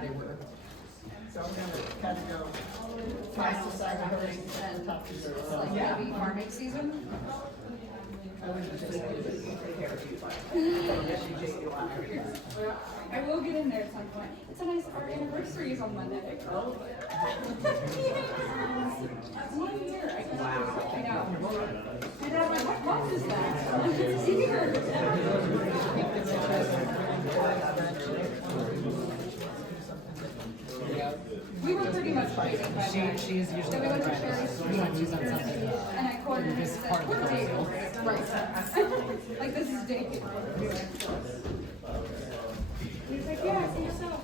they were. So I'm gonna kind of go past the side of hers and top of yours. So, Like yeah. maybe farming season? I would just take care of you. I will get in there at some point. It's a nice, our anniversary is on Monday. Oh. That's 1 year. Wow. I know. And I'm like, what month is that? It's here. We were pretty much waiting by then. She is usually Then we went to Sherry's sometimes she's on something. and I coordinated This is said, part of the "What day deal." is it?" Right. Like this is day 2. He's like, yeah, see yourself.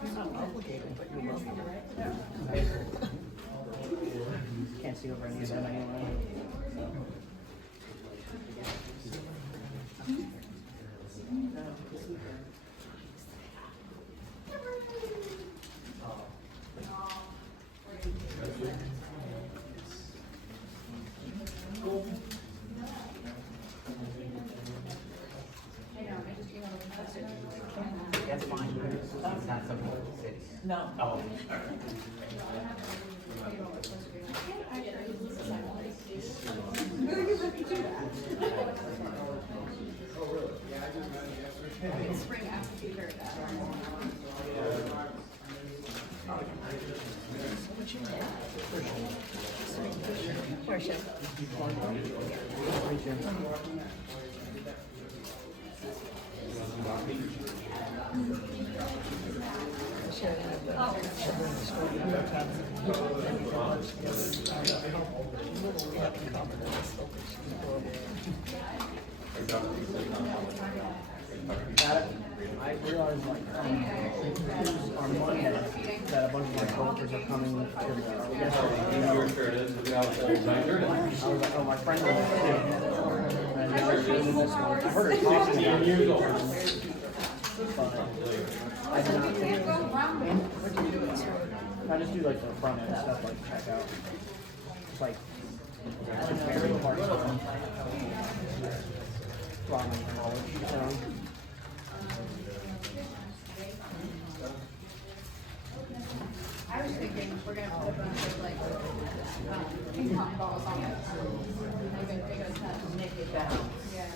It's not obligated, but you're welcome. Can't see over any of them anyway. I know, I just emailed him. That's fine. It's not some city. No. Oh. Spring applicator. Portia. I realized like on Monday that a bunch of my coworkers are coming to the yesterday. I was like, oh, my friend was sick. And now they're doing this one. I heard her talking about it. But I did not think it was. I just do like the front end stuff, like checkout. It's like very hard time. From college, so. I was thinking we're gonna put a bunch of like ping pong balls on it. Like a big as that. Make it down. Yeah.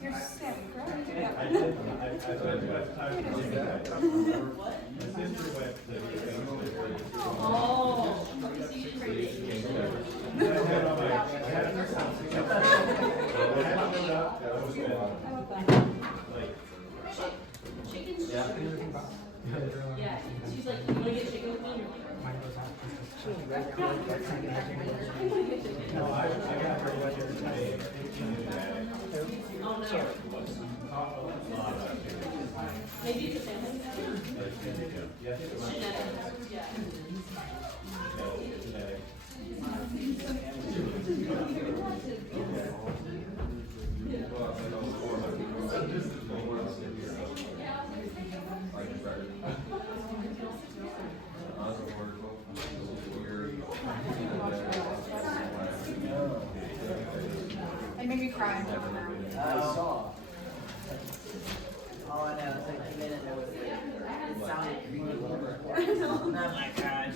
You're sick, right? Yeah, she's like, you wanna get chicken with me? Maybe it's a family. They made me cry. I saw. All I know is I came in and there was, it sounded creepy. Oh my gosh.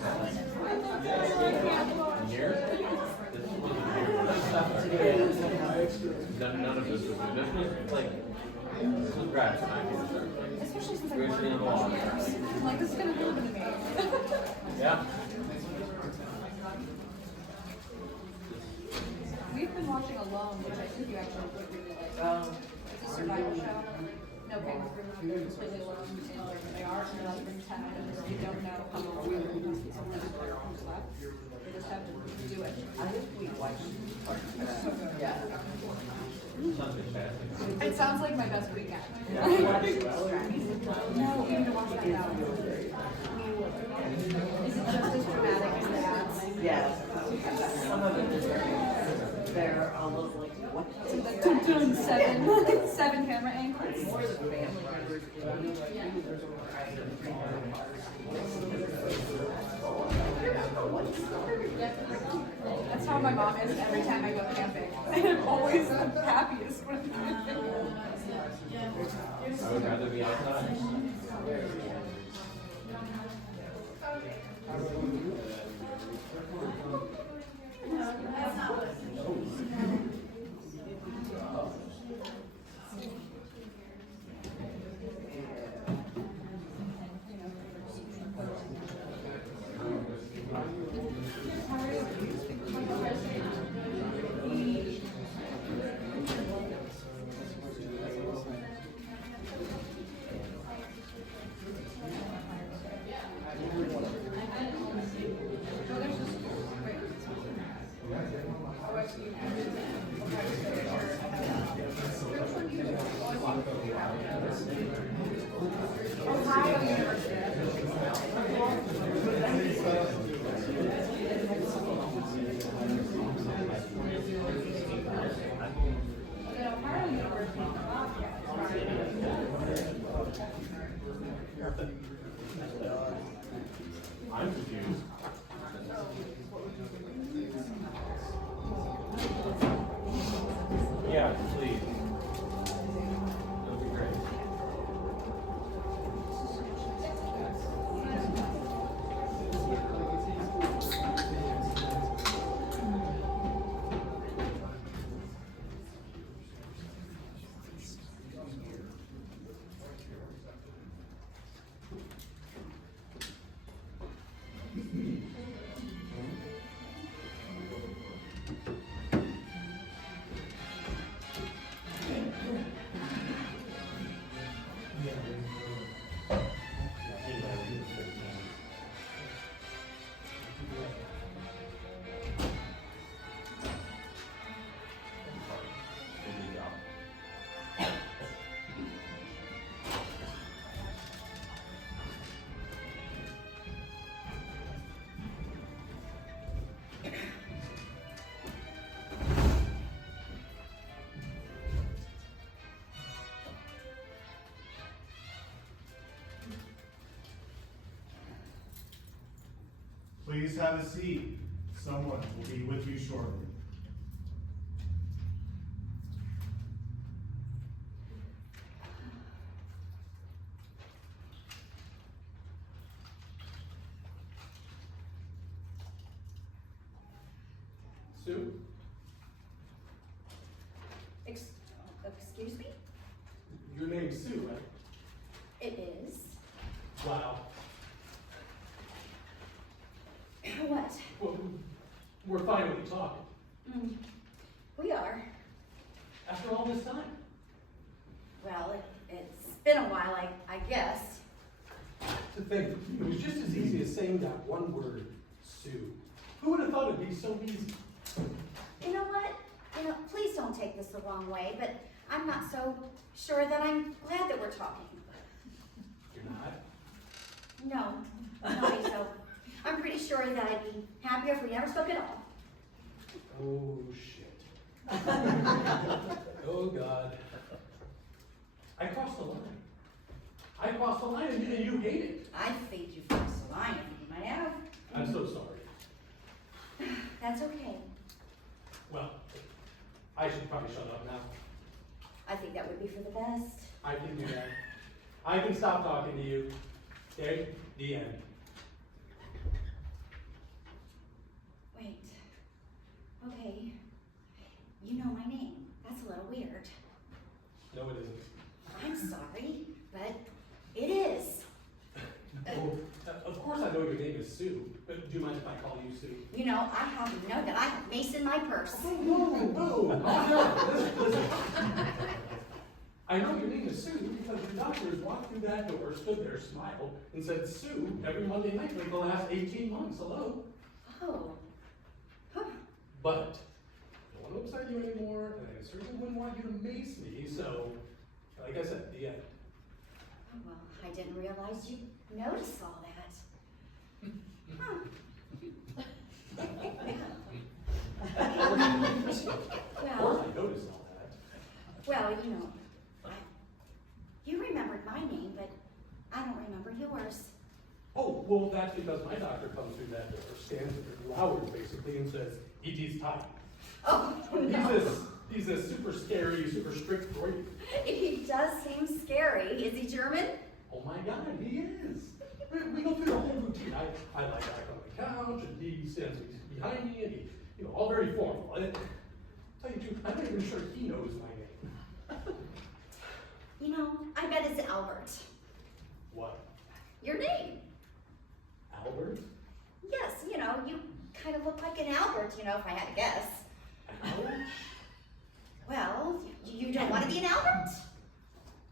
None of this was like, this was grad time. Especially since I worked for 4 years. I'm like, this is gonna happen to me. Yeah. We've been watching Alone, which I think you actually would really like. It's a survival show. No parents, they're completely alone in where they are, and they're like in town, and you don't know how long they're going to be someone who's left. They just have to do it. I think we watched yeah. It sounds like my best weekend. Yeah, we watched No, we need to watch that now. Is it just as dramatic as the ads? yeah. Some of it, they're a little like, what? So the dun seven camera angles. More the family members. That's how my mom is every time I go camping. I'm always the happiest when I'm camping. I would rather be outside. I'm confused. Yeah, please. That would be great. Good job. Please have a seat. Someone will be with you shortly. Sue? Excuse me? Your name's Sue, right? It is. Wow. What? Well, we're finally talking. We are. After all this time. Well, it's been a while, I guess. To think, it was just as easy as saying that one word, Sue. Who would have thought it'd be so easy? You know what? Please don't take this the wrong way, but I'm not so sure that I'm glad that we're talking. You're not? No, I don't think so. I'm pretty sure that I'd be happier if we never spoke at all. Oh, shit. Oh, God. I crossed the line. I crossed the line and you hate it. I think you've crossed the line, if you might have. I'm so sorry. That's okay. Well, I should probably shut up now. I think that would be for the best. I can do that. I can stop talking to you. Okay? The end. Wait. Okay. You know my name. That's a little weird. No, it isn't. I'm sorry, but it is. Oh, of course I I know your name is Sue, but do you mind if I call you Sue? You know, I happen to know that I have mace in my purse. Oh, no. Oh, no. Listen. I know your name is Sue because your doctors walked through that door, stood there, smiled, and said Sue every Monday night for the last 18 months. Hello? Oh. Huh. But I don't want to upset you anymore, and I certainly wouldn't want you to mace me, so, like I said, the end. Oh, well, I didn't realize you noticed all that. Huh. Of course I noticed all that. Well, you know, you remembered my name, but I don't remember yours. Oh, well, that's because my doctor comes through that door, stands for 2 hours basically, and says, "It is time." Oh, no. He's a super scary, super strict Freudian. He does seem scary. Is he German? Oh my God, he is. We go through the whole routine. I lie back on the couch, and he stands behind me, and he, all very formal. Tell you the truth, I'm not even sure he knows my name. You know, I bet it's Albert. What? Your name. Albert? Yes, you know, you kind of look like an Albert, you know, if I had to guess. Ouch. Well, you don't want to be an Albert?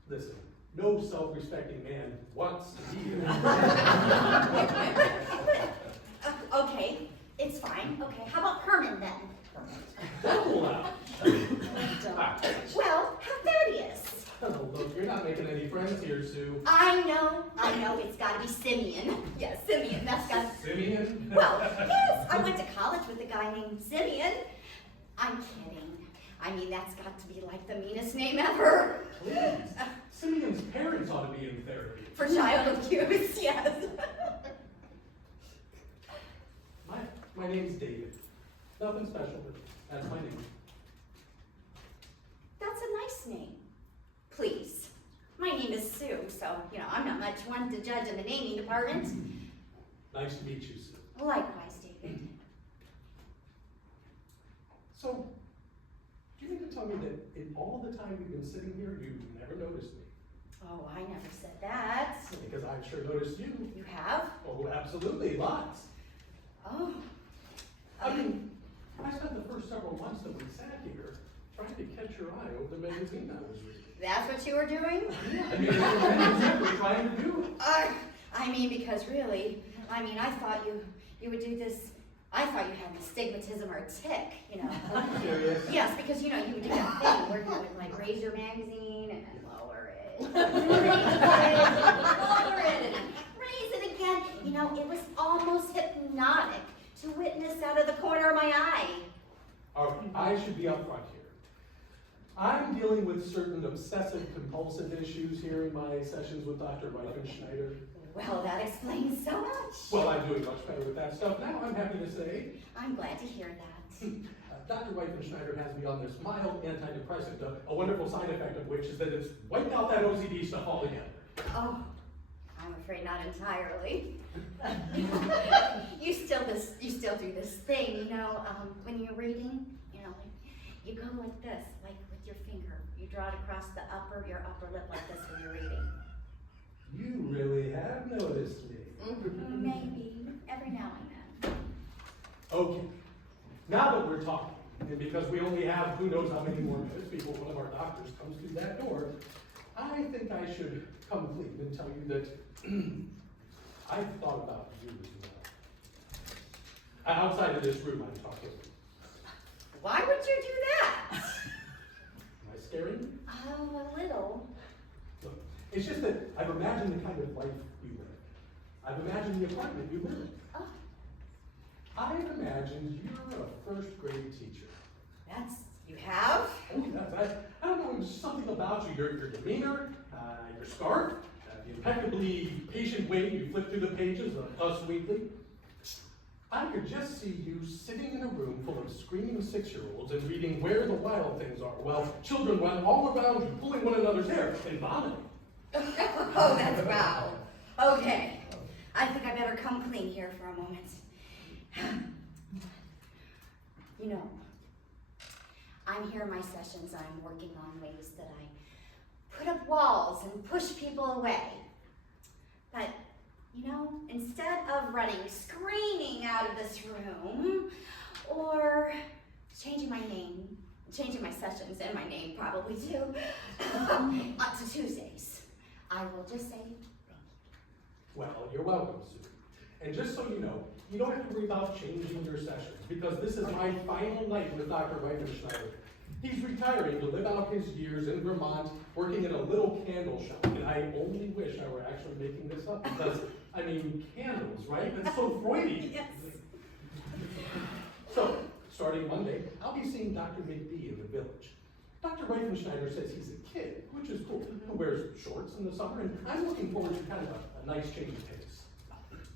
Listen, no self-respecting man wants to be an Okay, it's fine. Okay, how about Herman then? Double ouch. Well, how Thaddeus? Oh, look, you're not making any friends here, Sue. I know, it's gotta be Simeon. Yes, Simeon, that's gotta Simeon? Well, yes, I went to college with a guy named Simeon. I'm kidding. I mean, that's got to be like the meanest name ever. Please. Simeon's parents ought to be in therapy. For child abuse, yes. My name's David. Nothing special, but that's my name. That's a nice name. Please. My name is Sue, so, you know, I'm not much one to judge in the naming department. Nice to meet you, Sue. Likewise, David. So, do you mean to tell me that in all the time we've been sitting here, you've never noticed me? Oh, I never said that. Because I've sure noticed you. You have? Oh, absolutely, lots. Oh. I mean, I spent the first several months that we sat here trying to catch your eye over the magazine I was reading. That's what you were doing? I mean, that's what we're trying to do. I mean, because really, I mean, I thought you would do this. I thought you had astigmatism or a tick, you know. Serious? Yes, because you know, you would do that thing where you would like raise your magazine and then lower it. Lower it and raise it again. You know, it was almost hypnotic to witness out of the corner of my eye. I should be up front here. I'm dealing with certain obsessive compulsive issues here in my sessions with Dr. Reifenschneider. Well, that explains so much. Well, I'm doing much better with that stuff now, I'm happy to say. I'm glad to hear that. Dr. Reifenschneider has me on this mild antidepressant, a wonderful side effect of which is that it's wiped out that OCD stuff altogether. Oh, I'm afraid not entirely. You still do this thing, you know, when you're reading, you know, like, you go like this, like with your finger. You draw it across your upper lip like this when you're reading. You really have noticed me. Maybe, every now and then. Okay, now that we're talking, and because we only have who knows how many more minutes before one of our doctors comes through that door, I think I should come clean and tell you that I've thought about you as well. Outside of this room, I'm talking. Why would you do that? Am I scaring you? Oh, a little. Look, it's just that I've imagined the kind of life you live. I've imagined the apartment you live in. Oh, I've imagined you're a first grade teacher. you have? Oh, yes, I don't know, there's something about you, your demeanor, your scarf, the impeccably patient way you flip through the pages of Us Weekly. I could just see you sitting in a room full of screaming 6-year-olds and reading Where the Wild Things Are, while children run all around you, pulling one another's hair and vomiting. Oh, that's wow. Okay, I think I better come clean here for a moment. You know, I'm here in my sessions, I'm working on ways that I put up walls and push people away. But You know, instead of running screaming out of this room, or changing my name, changing my sessions and my name probably too, up to Tuesdays, I will just say, Well, you're welcome, Sue. And just so you know, you don't have to worry about changing your sessions, because this is my final night with Dr. Reifenschneider. He's retiring to live out his years in Vermont, working in a little candle shop, and I only wish I were actually making this up, because, I mean, candles, right? That's so Freudian. yes. So, starting Monday, I'll be seeing Dr. McBee in the village. Dr. Reifenschneider says he's a kid, which is cool, who wears shorts in the summer, and I'm looking forward to kind of a nice change of pace.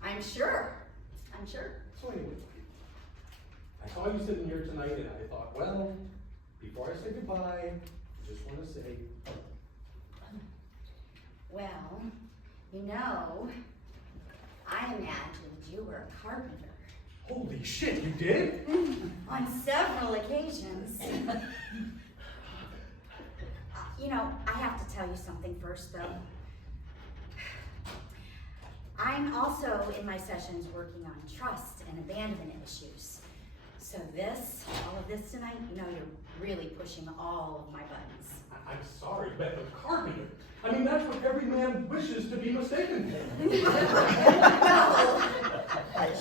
I'm sure. So anyway, I saw you sitting here tonight, and I thought, well, before I say goodbye, I just want to say, Well, you know, I imagined you were a carpenter. holy shit, you did? On several occasions. You know, I have to tell you something first, though. I'm also in my sessions working on trust and abandonment issues. So all of this tonight, you know, you're really pushing all of my buttons. I'm sorry, but a carpenter. I mean, that's what every man wishes to be mistaken for. No,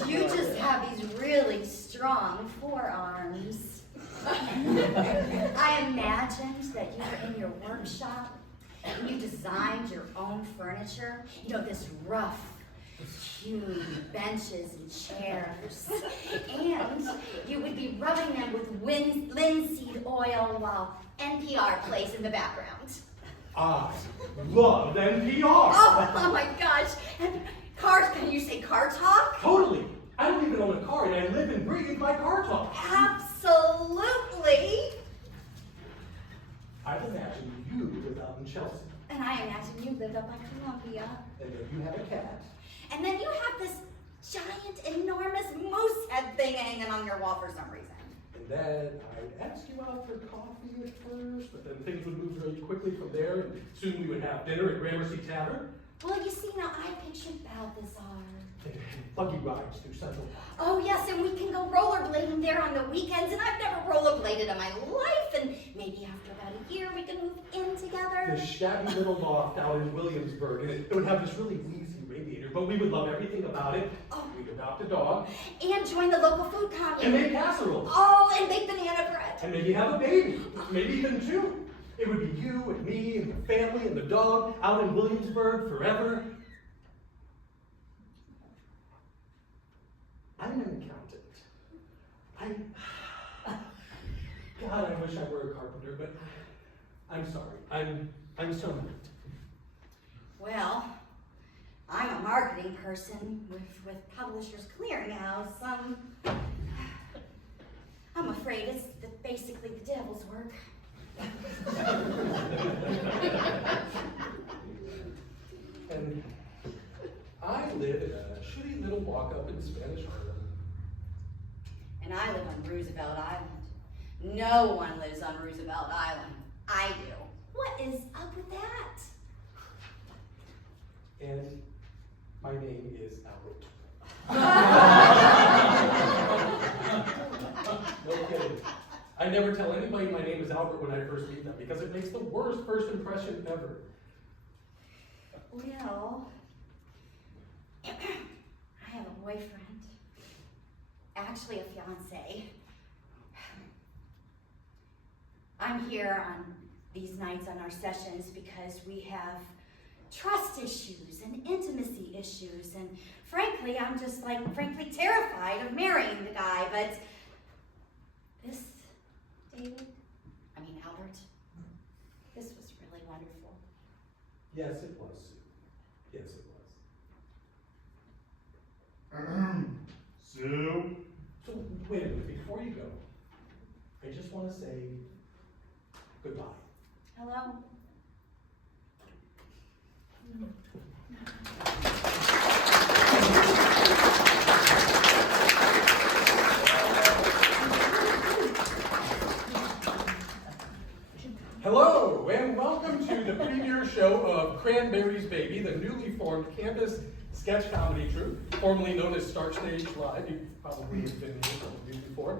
you just have these really strong forearms. I imagined that you were in your workshop and you designed your own furniture. You know, this rough, huge benches and chairs. And you would be rubbing them with linseed oil while NPR plays in the background. I love NPR. Oh my gosh. And cars, can you say car talk? Totally. I don't even own a car, and I live and breathe my car talk. Absolutely. I've imagined you live out in Chelsea, And I imagine you lived up by Columbia. and then you have a cat. And then you have this giant, enormous moose head thing hanging on your wall for some reason. And then I'd ask you out for coffee at first, but then things would move really quickly from there, and soon we would have dinner at Gramercy Tavern. Well, you see, now I pictured Balthazar. And buggy rides through Central Park. Oh yes, and we can go rollerblading there on the weekends, and I've never rollerbladed in my life, and maybe after about a year we can move in together. This shabby little loft out in Williamsburg, and it would have this really wheezy radiator, but we would love everything about it. Oh. We'd adopt a dog, And join the local food and commune. make casseroles, Oh, and bake banana bread. and maybe have a baby, maybe even two. It would be you and me and the family and the dog out in Williamsburg forever. I'm an accountant. God, I wish I were a carpenter, but I'm sorry. I'm so not. Well, I'm a marketing person with Publishers Clearinghouse. I'm afraid it's basically the devil's work. And I live in a shitty little walk-up in Spanish Harlem. And I live on Roosevelt Island. No one lives on Roosevelt Island. I do. What is up with that? And my name is Albert. No kidding. I never tell anybody my name is Albert when I first meet them because it makes the worst first impression ever. Well, I have a boyfriend. Actually, a fiance. I'm here on these nights on our sessions because we have trust issues and intimacy issues, and frankly, I'm just frankly terrified of marrying the guy, but this, Albert, this was really wonderful. Yes, it was, Sue. Yes, it was. Sue? So, wait a minute, before you go, I just want to say goodbye. Hello? Hello, and welcome to the premiere year show of Cranberries Baby, the newly formed campus sketch comedy troupe, formerly known as Start Stage Live. You probably have been here before.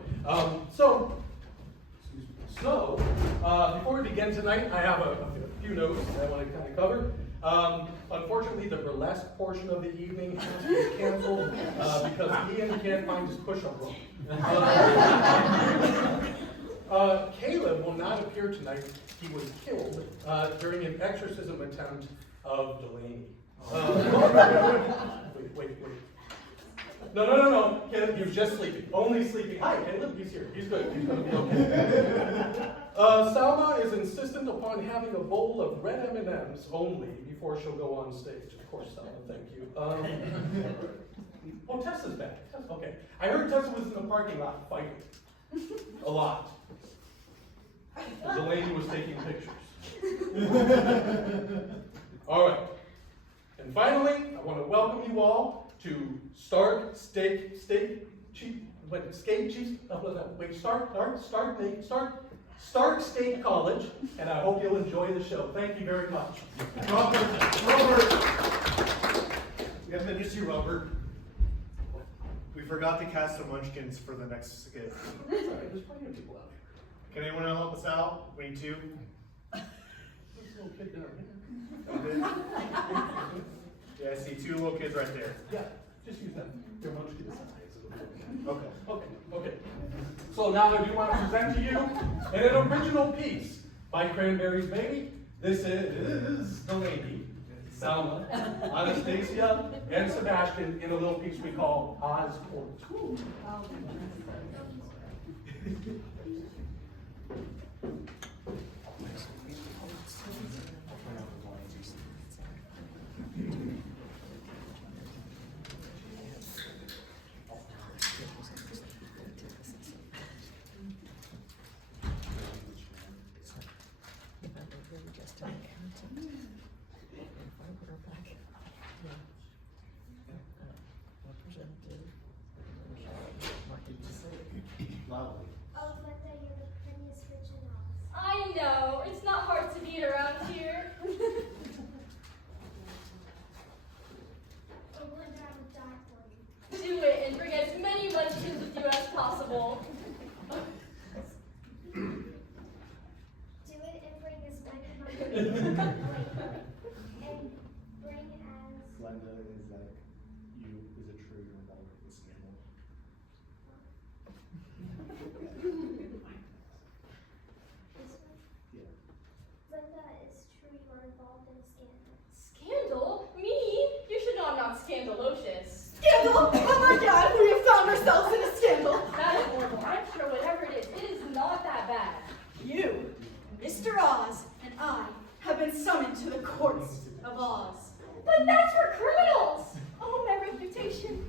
Before we begin tonight, I have a few notes that I want to kind of cover. Unfortunately, the burlesque portion of the evening has to be canceled because Ian can't find his push-up rope. Caleb will not appear tonight. He was killed during an exorcism attempt of Delaney. Wait. No. Caleb, he was just sleeping. Only sleeping. Hi, Caleb. He's here. He's good. He's going to be okay. Salma is insistent upon having a bowl of red M&Ms only before she'll go on stage. Of course, Salma, thank you. Oh, Tessa's back. Okay. I heard Tessa was in the parking lot fighting. A lot. Delaney was taking pictures. All right. And finally, I want to welcome you all to Stark State State Chief. Stark State College, and I hope you'll enjoy the show. Thank you very much. Robert. We have an issue, Robert. We forgot to cast the Munchkins for the next skit. Sorry, there's plenty of people out here. Can anyone help us out? We need two. There's a little kid down here. Yeah, I see two little kids right there. Yeah, just use them. They're munchkin size. Okay. So now I do want to present to you an original piece by Cranberries Baby. This is Delaney, Salma, Anastasia, and Sebastian in a little piece we call Oz Court. I know, it's not hard to beat around here. Do it and bring as many munchkins with you as possible. Do it and bring as many munchkins. And bring as... Glenda, is that you? Is it true you're involved with this scandal? This one? Yeah. Linda, it's true you are involved in a scandal. Scandal? Me? You should know I'm not scandalocious. Scandal! Oh my god, we have found ourselves in a scandal! That is horrible. I'm sure whatever it is not that bad. You, Mr. Oz, and I have been summoned to the courts of Oz. But that's for criminals! Oh, my reputation.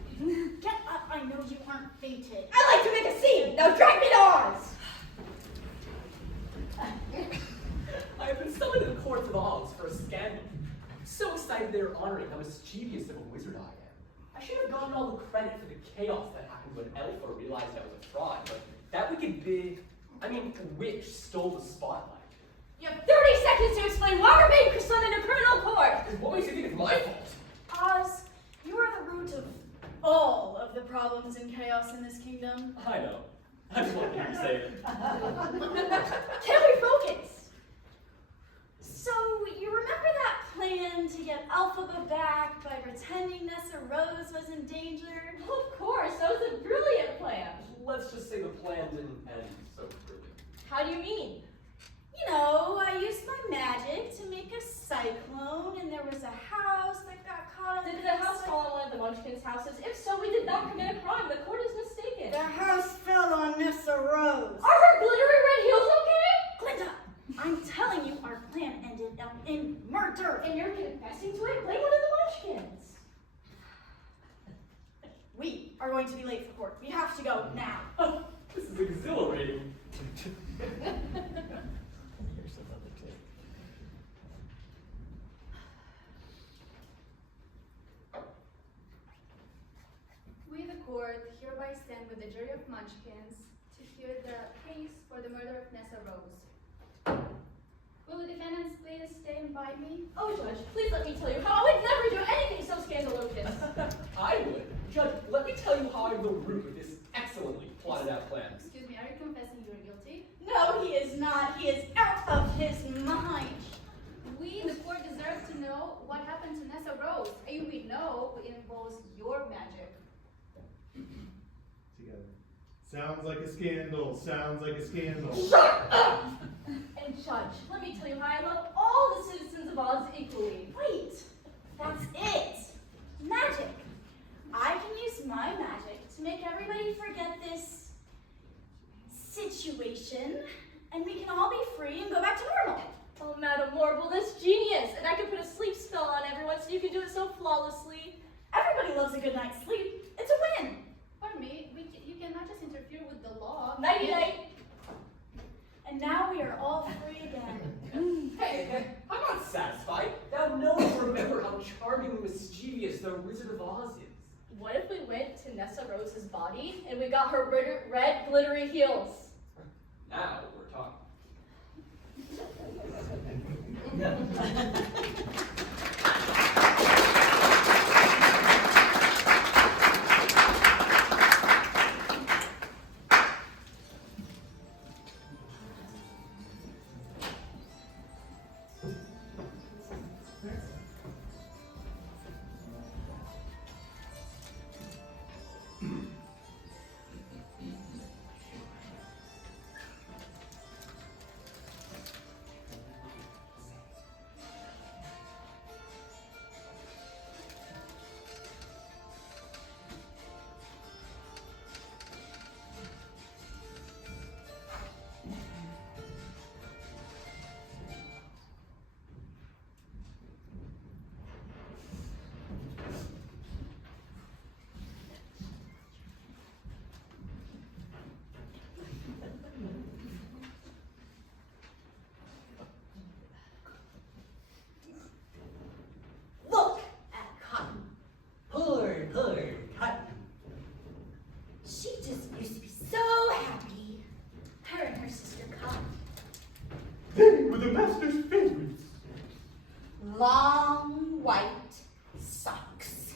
Get up, I know you aren't fainted. I like to make a scene! Now drag me to Oz! I have been summoned to the courts of Oz for a scandal. I'm so excited they're honoring how mischievous of a wizard I am. I should have gotten all the credit for the chaos that happened when Elfa realized I was a fraud, but that witch stole the spotlight. You have 30 seconds to explain why we're being summoned to criminal court! What makes you think it's my fault? Oz, you are the root of all of the problems and chaos in this kingdom. I know. I just wanted to hear you say it. Can we focus? So, you remember that plan to get Alphaba back by pretending Nessa Rose was in danger? Of course, that was a brilliant plan. Let's just say the plan didn't end so brilliant. How do you mean? You know, I used my magic to make a cyclone, and there was a house that got caught in Did the house fall on one of the Munchkins' houses? If so, we did not commit a crime. The court is mistaken. The house fell on Nessa Rose. Are her glittery red heels okay? Glinda, I'm telling you, our plan ended up in murder. And you're confessing to it? Blame one of the Munchkins. We are going to be late for court. We have to go now. This is exhilarating. We, the court, hereby stand with the jury of Munchkins to hear the case for the murder of Nessa Rose. Will the defendants please stay in invite me? Oh, Judge, please let me tell you how I would never do anything so scandalous. I would. Judge, let me tell you how I'm the root of this excellently plotted out plan. Excuse me, are you confessing you're guilty? No, he is not. He is out of his mind. We in the court deserve to know what happened to Nessa Rose. And we know it involves your magic. Together. Sounds like a scandal. Sounds like a scandal. Shut up! And Judge, let me tell you how I love all the citizens of Oz equally. Wait, that's it. Magic. I can use my magic to make everybody forget this situation, and we can all be free and go back to normal. Oh, Madam Morble, that's genius! And I can put a sleep spell on everyone so you can do it so flawlessly. Everybody loves a good night's sleep. It's a win. Pardon me, you cannot just interfere with the law. Nighty-night! And now we are all free again. Hey, I'm not satisfied. Now no one will remember how charmingly mischievous the Wizard of Oz is. What if we went to Nessa Rose's body and we got her red glittery heels? Now we're talking. Look at Cotton. Poor Cotton. She just used to be so happy. Her and her sister Cotton. They were the master's favorites. Long white socks.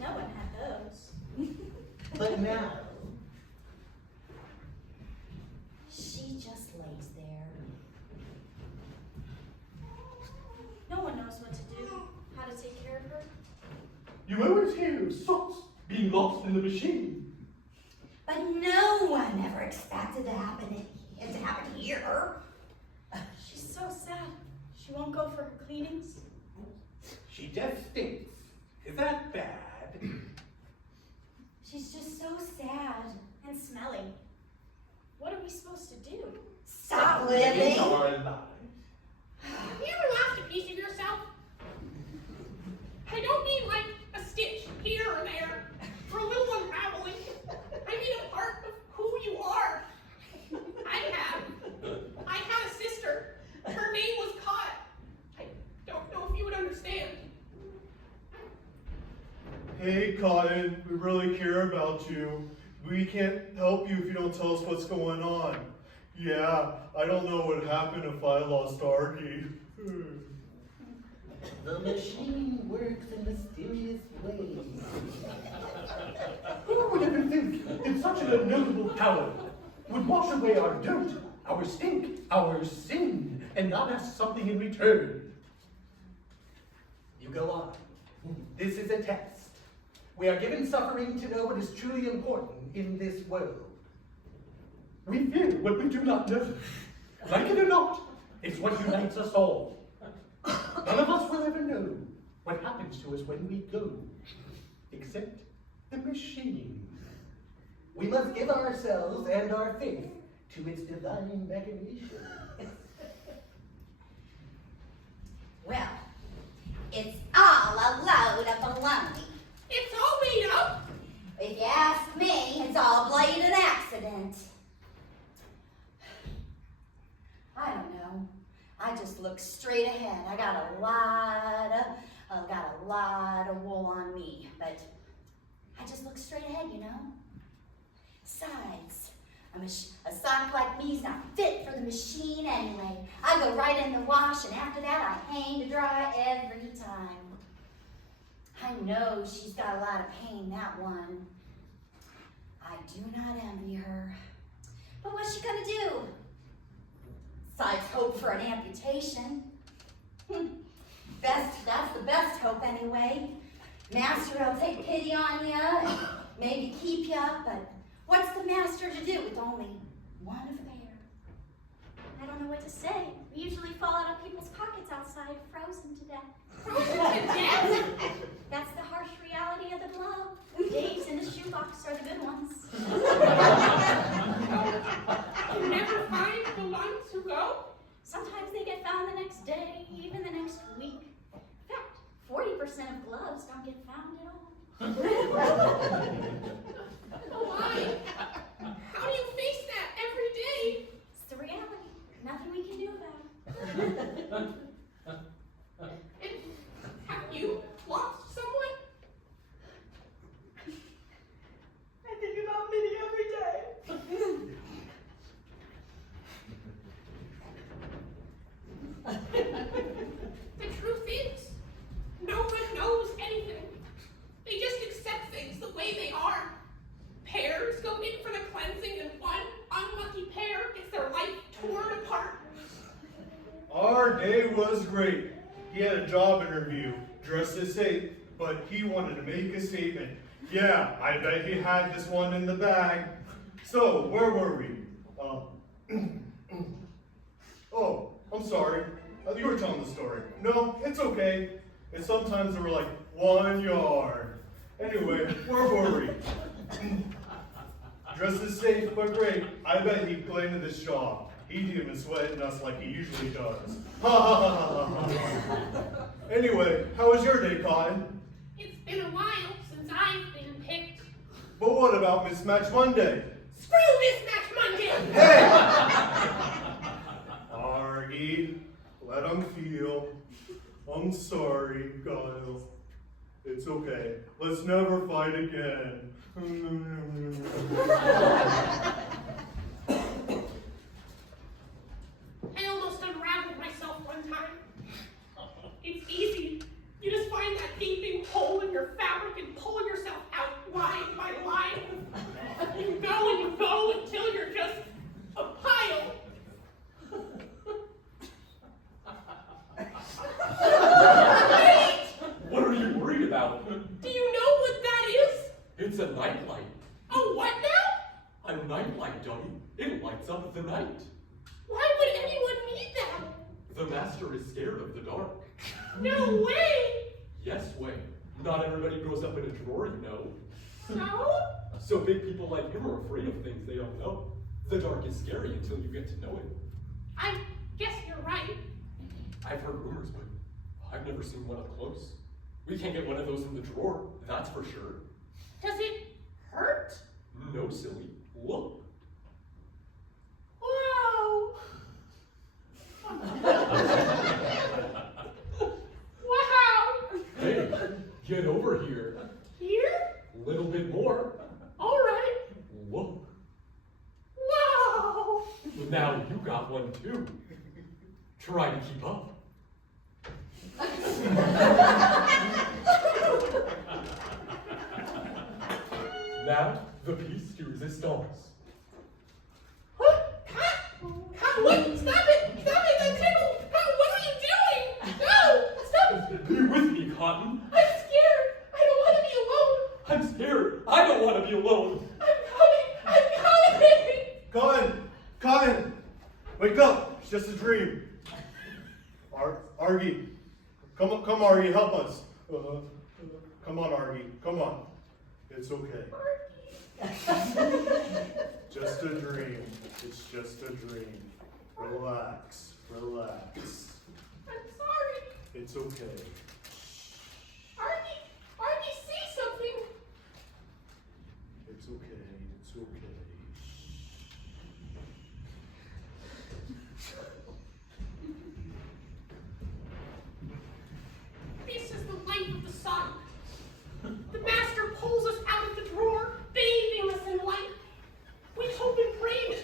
No one had those. But now, She just lays there. No one knows what to do, how to take care of her. You always hear of socks being lost in the machine. But no one ever expected to happen here. She's so sad. She won't go for her cleanings. She just stinks. Is that bad? She's just so sad and smelly. What are we supposed to do? Stop living. Our lives. Have you ever lost a piece of yourself? I don't mean like a stitch here or there, or a little unraveling. I mean a part of who you are. I had a sister. Her name was Cod. I don't know if you would understand. Hey, Cotton, we really care about you. We can't help you if you don't tell us what's going on. Yeah, I don't know what would happen if I lost Archie. the machine works in mysterious ways. Who would ever think that such an unknowable power would wash away our dirt, our stink, our sin, and not ask something in return? You go on. This is a test. We are given suffering to know what is truly important in this world. We fear what we do not know. Like it or not, it's what unites us all. None of us will ever know what happens to us when we go, except the machine. We must give ourselves and our faith to its divine machination. Well, it's all a load of baloney. It's all made up. If you ask me, it's all a blatant accident. I don't know. I just look straight ahead. I got a lot of wool on me, but I just look straight ahead, you know? Besides, A sock like me's not fit for the machine anyway. I go right in the wash, and after that I hang to dry every time. I know she's got a lot of pain, that one. I do not envy her. But what's she gonna do? Besides hope for an amputation. That's the best hope anyway. Master will take pity on you and maybe keep you, but what's the master to do with only one of a pair? I don't know what to say. We usually fall out of people's pockets outside, frozen to death. Frozen to death? That's the harsh reality of the glove. Dates in the shoebox are the good ones. You never find the ones who go? Sometimes they get found the next day, even the next week. In fact, 40% of gloves don't get found at all. Why? How do you face that every day? It's the reality. Nothing we can do about it. And have you lost someone? I think about Minnie every day. The truth is, no one knows anything. They just accept things the way they are. Pairs go in for the cleansing, and one unlucky pair gets their life torn apart. Our day was great. He had a job interview, dressed as safe, but he wanted to make a statement. Yeah, I bet he had this one in the bag. So, where were we? Oh, I'm sorry. You were telling the story. No, it's okay. And sometimes they were like 1 yard. Anyway, where were we? Dressed as safe, but great. I bet he landed this job. He'd even sweating us like he usually does. Ha ha ha ha ha. Anyway, how was your day, Cotton? It's been a while since I've been picked. But what about Mismatch Monday? Screw Mismatch Monday! Hey! Argy, let him feel. I'm sorry, Kyle. It's okay. Let's never fight again. I almost unraveled myself one time. It's easy. You just find that gaping hole in your fabric and pull yourself out line by line. You go until you're just a pile. Wait! What are you worried about? Do you know what that is? It's a nightlight. A what now? A nightlight, dummy. It lights up the night. Why would anyone need that? The master is scared of the dark. No way! Yes, Wayne. Not everybody grows up in a drawer, you know. So? So big people like him are afraid of things they don't know. The dark is scary until you get to know it. I guess you're right. I've heard rumors, but I've never seen one up close. We can't get one of those in the drawer, that's for sure. Does it hurt? No, silly. Look. Wow! Wow! Hey, get over here. Here? A little bit more. All right. Look. Wow! Now you got one too. Try to keep up. Now, the piece de resistance. What? Cut! What? Stop it! Stop it! That tickles! Cut! What are you doing? No! Stop it! Be with me, Cotton. I'm scared! I don't want to be alone! I'm scared. I don't want to be alone. I'm coming! Cotton! Cotton! Wake up! It's just a dream. Argy. Come, Argy, help us. Come on, Argy. Come on. It's okay. Just a dream. It's just a dream. Relax. Relax. I'm sorry. It's okay. Argy, see something. It's okay. It's okay. This is the life of the sun. The master pulls us out of the drawer, bathing us in light. We hope and pray that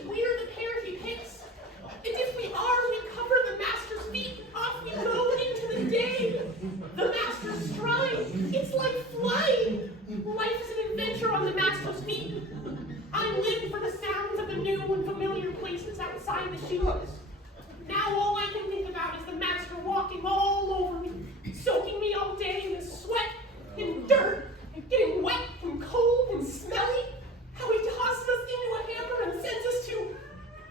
she was. Now all I can think about is the master walking all over me, soaking me all day in the sweat and dirt, and getting wet and cold and smelly. How he tosses us into a hamper and sends us to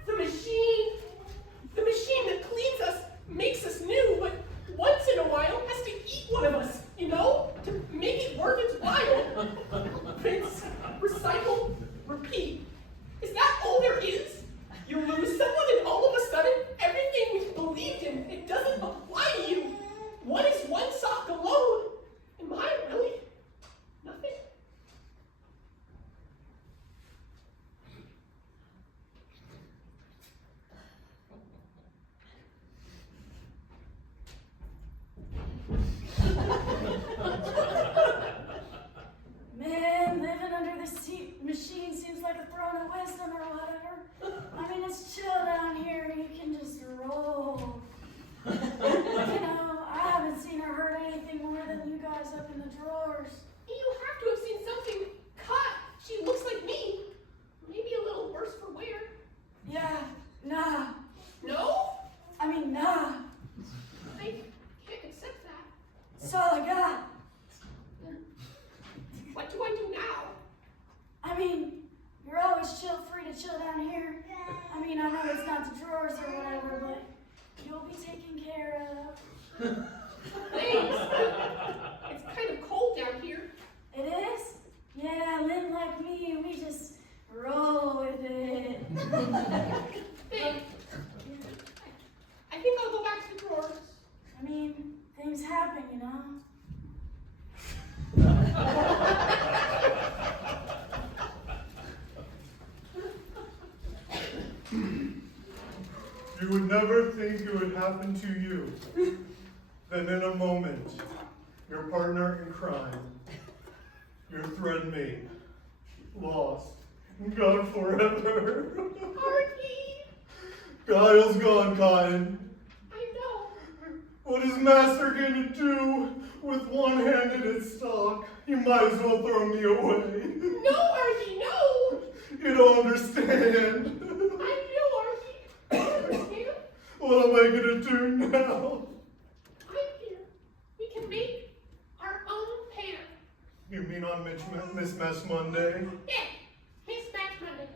the machine. The machine that cleans us, makes us new, but once in a while has to eat one of us, you know, to make it worth its while. Rinse, recycle, repeat. Is that all there is? You lose someone and all of a sudden, everything we believed in, it doesn't apply to you. What is one sock alone? Am I really nothing? Man, living under the machine seems like a throne of wisdom or whatever. I mean, it's chill down here. You can just roll. You know, I haven't seen her hurt anything more than you guys up in the drawers. You have to have seen something cut. She looks like me. Maybe a little worse for wear. Yeah, nah. No? I mean, nah. I can't accept that. That's all I got. What do I do now? I mean, you're always free to chill down here. I mean, I know it's not the drawers or whatever, but you'll be taken care of. Thanks. It's kind of cold down here. It is? Yeah, men like me, we just roll with it. Thanks. I think I'll go back to the drawers. I mean, things happen, you know? You would never think it would happen to you. Then in a moment, your partner in crime, your thread mate, lost, gone forever. Archie! Kyle's gone, Cotton. I know. What is Master going to do with one hand in his sock? You might as well throw me away. No, Archie, no! You don't understand. I do, Archie. I understand. What am I going to do now? I'm here. We can make our own pair. You mean on Miss Mess Monday? Yeah, Miss Match Monday.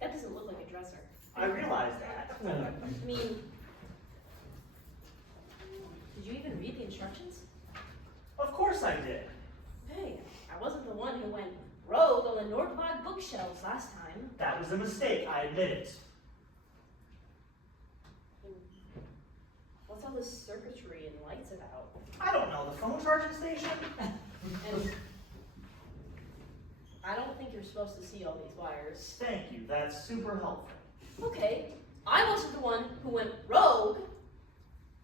That doesn't look like a dresser. I realize that. I mean, did you even read the instructions? Of course I did. Hey, I wasn't the one who went rogue on the Nordbog bookshelves last time. That was a mistake, I admit it. What's all this circuitry and lights about? I don't know, the phone charging station? And I don't think you're supposed to see all these wires. Thank you, that's super helpful. Okay, I wasn't the one who went rogue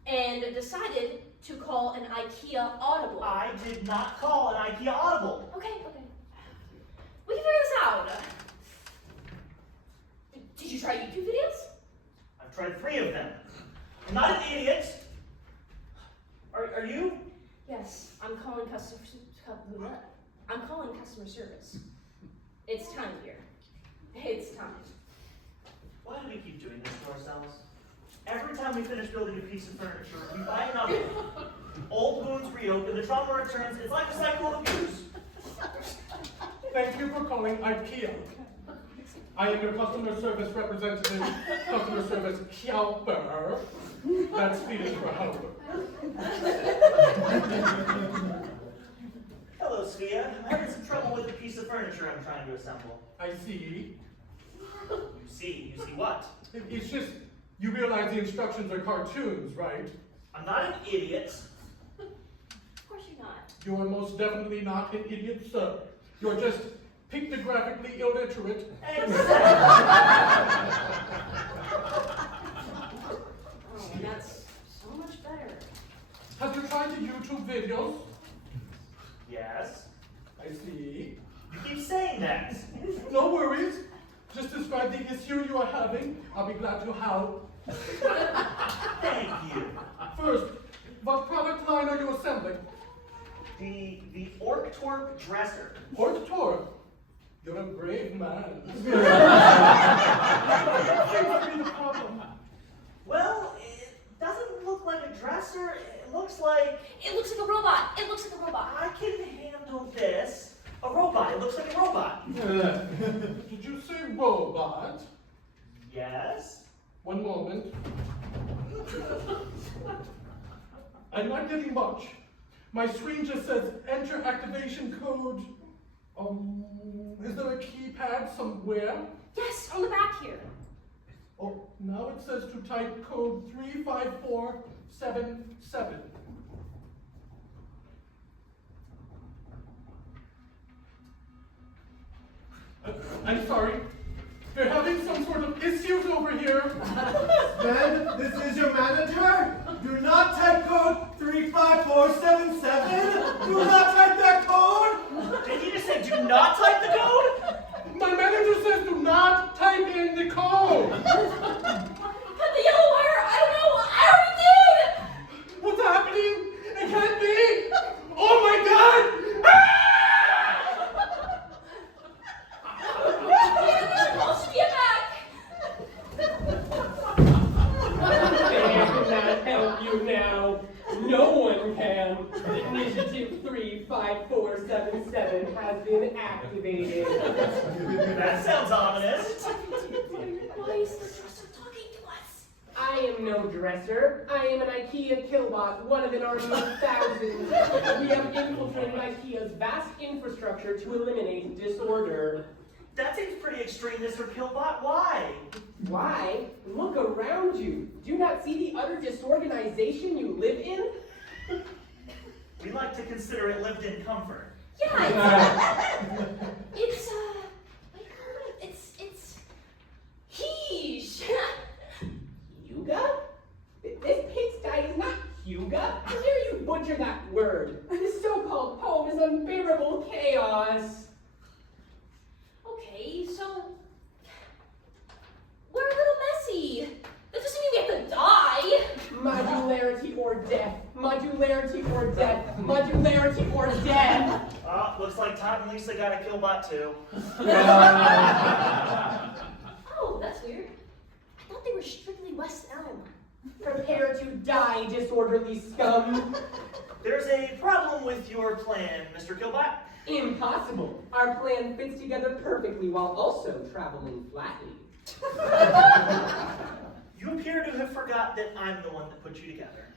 and decided to call an IKEA audible. I did not call an IKEA audible. Okay. We can figure this out. try YouTube videos? I've tried 3 of them. I'm not an idiot. Are you? Yes, I'm calling customer service. It's time here. It's time. Why do we keep doing this to ourselves? Every time we finish building a piece of furniture, we buy another one. Old wounds reopen, the trauma returns. It's like a cycle of abuse. Thank you for calling IKEA. I am your customer service representative, customer service helper. That's Swedish for helper. Hello, Svea. I'm having some trouble with a piece of furniture I'm trying to assemble. I see. You see what? It's just, you realize the instructions are cartoons, right? I'm not an idiot. Of course you're not. You are most definitely not an idiot, sir. You're just pictographically illiterate. Oh, that's so much better. Have you tried the YouTube videos? Yes. I see. You keep saying that. No worries. Just describe the issue you are having. I'll be glad to help. Thank you. First, what product line are you assembling? The Ork-Torp dresser. Ork-Torp? You're a brave man. What seems to be the problem? Well, it doesn't look like a dresser. It looks like... It looks like a robot. It looks like a robot. I can handle this. A robot. It looks like a robot. Did you say robot? Yes. One moment. I'm not getting much. My screen just says enter activation code. Is there a keypad somewhere? Yes, on the back here. Oh, now it says to type code 35477. I'm sorry. We're having some sort of issues over here. Ben, this is your manager. Do not type code 35477. Do not type that code. Did you just say do not type the code? My manager says do not type in the code. Cut the yellow wire. I don't know. I already did. What's happening? It can't be. Oh my God. Ah! Cannot help you now. No one can. Initiative 35477 has been activated. That sounds ominous. Why is the dresser talking to us? I am no dresser. I am an IKEA killbot, one of an army of thousands. We have infiltrated IKEA's vast infrastructure to eliminate disorder. That seems pretty extreme, Mr. Killbot. Why? Why? Look around you. Do you not see the utter disorganization you live in? We like to consider it lived in comfort. Yeah, it's Heesh. Huga? This pigsty is not Huga. How dare you butcher that word? This so-called poem is unbearable chaos. Okay, so we're a little messy. That doesn't mean we have to die. Modularity or death. Modularity or death. Modularity or death. Looks like Todd and Lisa got a Killbot too. Oh, that's weird. I thought they were strictly West Elm. Prepare to die, disorderly scum. There's a problem with your plan, Mr. Killbot. Impossible. Our plan fits together perfectly while also traveling flatly. You appear to have forgot that I'm the one that put you together.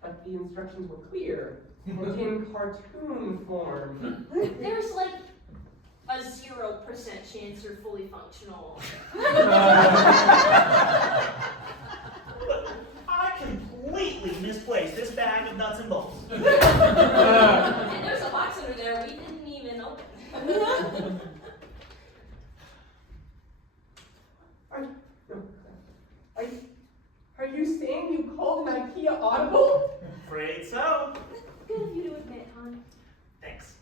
But the instructions were clear. In cartoon form. There's like a 0% chance you're fully functional. I completely misplaced this bag of nuts and bolts. And there's a box under there we didn't even open. Are you saying you called an IKEA audible? Afraid so. Good of you to admit, hon. Thanks.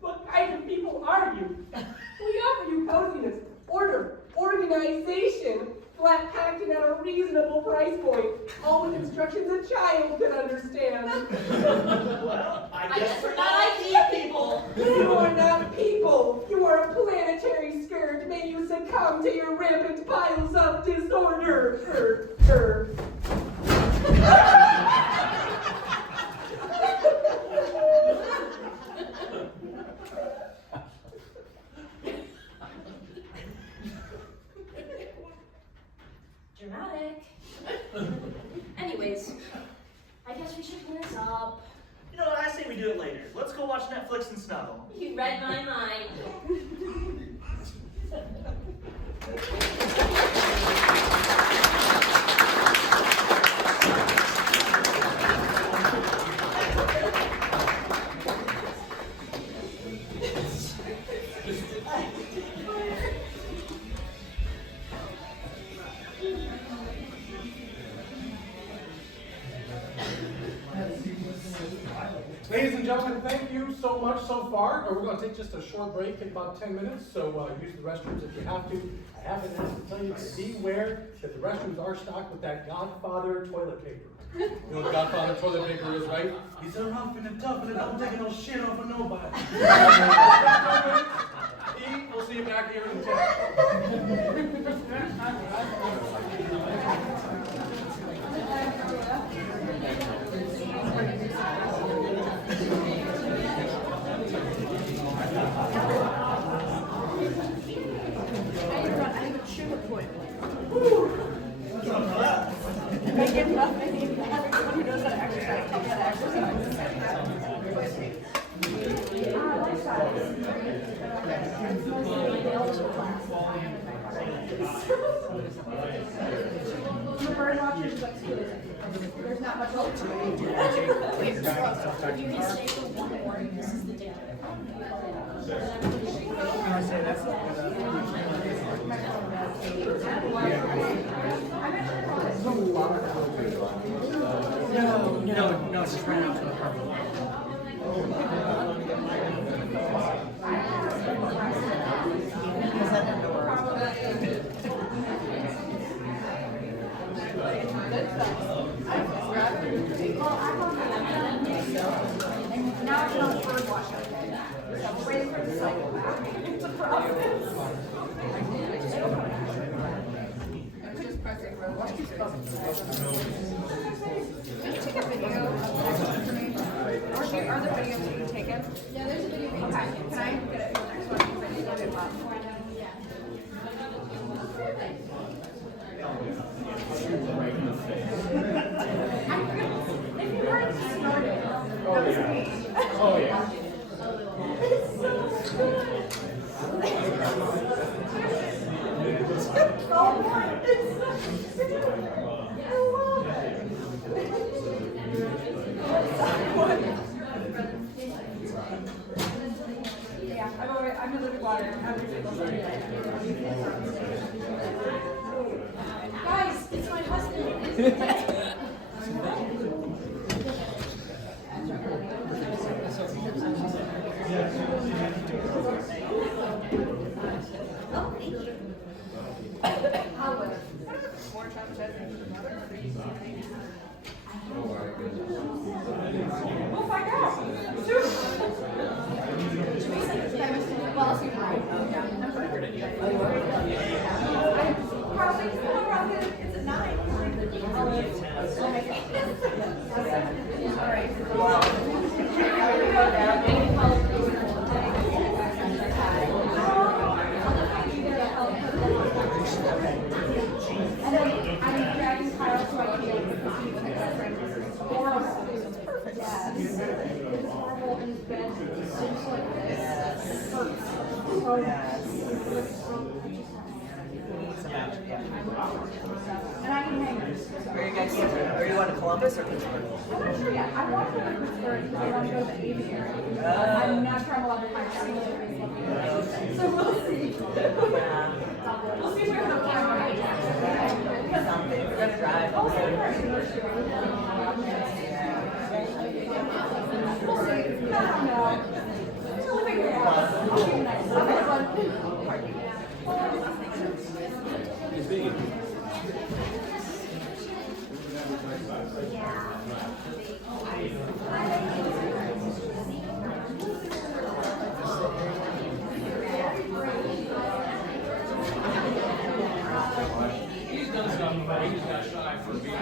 What kind of people are you? We offer you coziness, order, organization, flat packed and at a reasonable price point, all with instructions a child could understand. Well, I guess we're not IKEA people. You are not people. You are a planetary scourge. May you succumb to your rampant piles of disorder. Dramatic. Anyways, I guess we should clean this up. You know what? I say we do it later. Let's go watch Netflix and snuggle. You read my mind. Ladies and gentlemen, thank you so much so far. We're going to take just a short break in about 10 minutes, so use the restrooms if you have to. I have been asked to tell you to beware that the restrooms are stocked with that Godfather toilet paper. You know what Godfather toilet paper is, right? He's a rough and a tough and a don't take no shit off of nobody. We'll see you back here in 10. There's not much hope to it. You can stay for one more. This is the day. No, it's just ran out to the purple. Now it's not bird wash, okay? So we're waiting for the cycle back. It's a process. I'm just pressing bird wash. Can you take a video of the next one for me? Are there videos you can take it? Yeah, there's a video. Okay, can I get it for the next one? Because I need to get it up. If you weren't started, that was me. Oh, yeah. It's so good. Oh my, it's so good. I love it. Yeah, I'm gonna look at water. Guys, it's my husband. We'll find out. Soon. Well, I'll see you tomorrow. Probably, it's at 9. I'll make it. All and then I'm dragging Kyle to my field because he's horrible. It's perfect. Yes. It's horrible in his bed. It's just like this. It hurts. So and I can hang it. Where are you guys? Are you going to Columbus or Pittsburgh? I'm not sure yet. I want to go to Pittsburgh because I want to go to the aviary. I'm not sure I'm allowed to find out. So we'll see. Yeah. We'll see if we have enough time. Something. We're going to drive. We'll see. I don't know. We'll figure it out. I'll be nice. Okay, He's done stuff, but he just got shy for being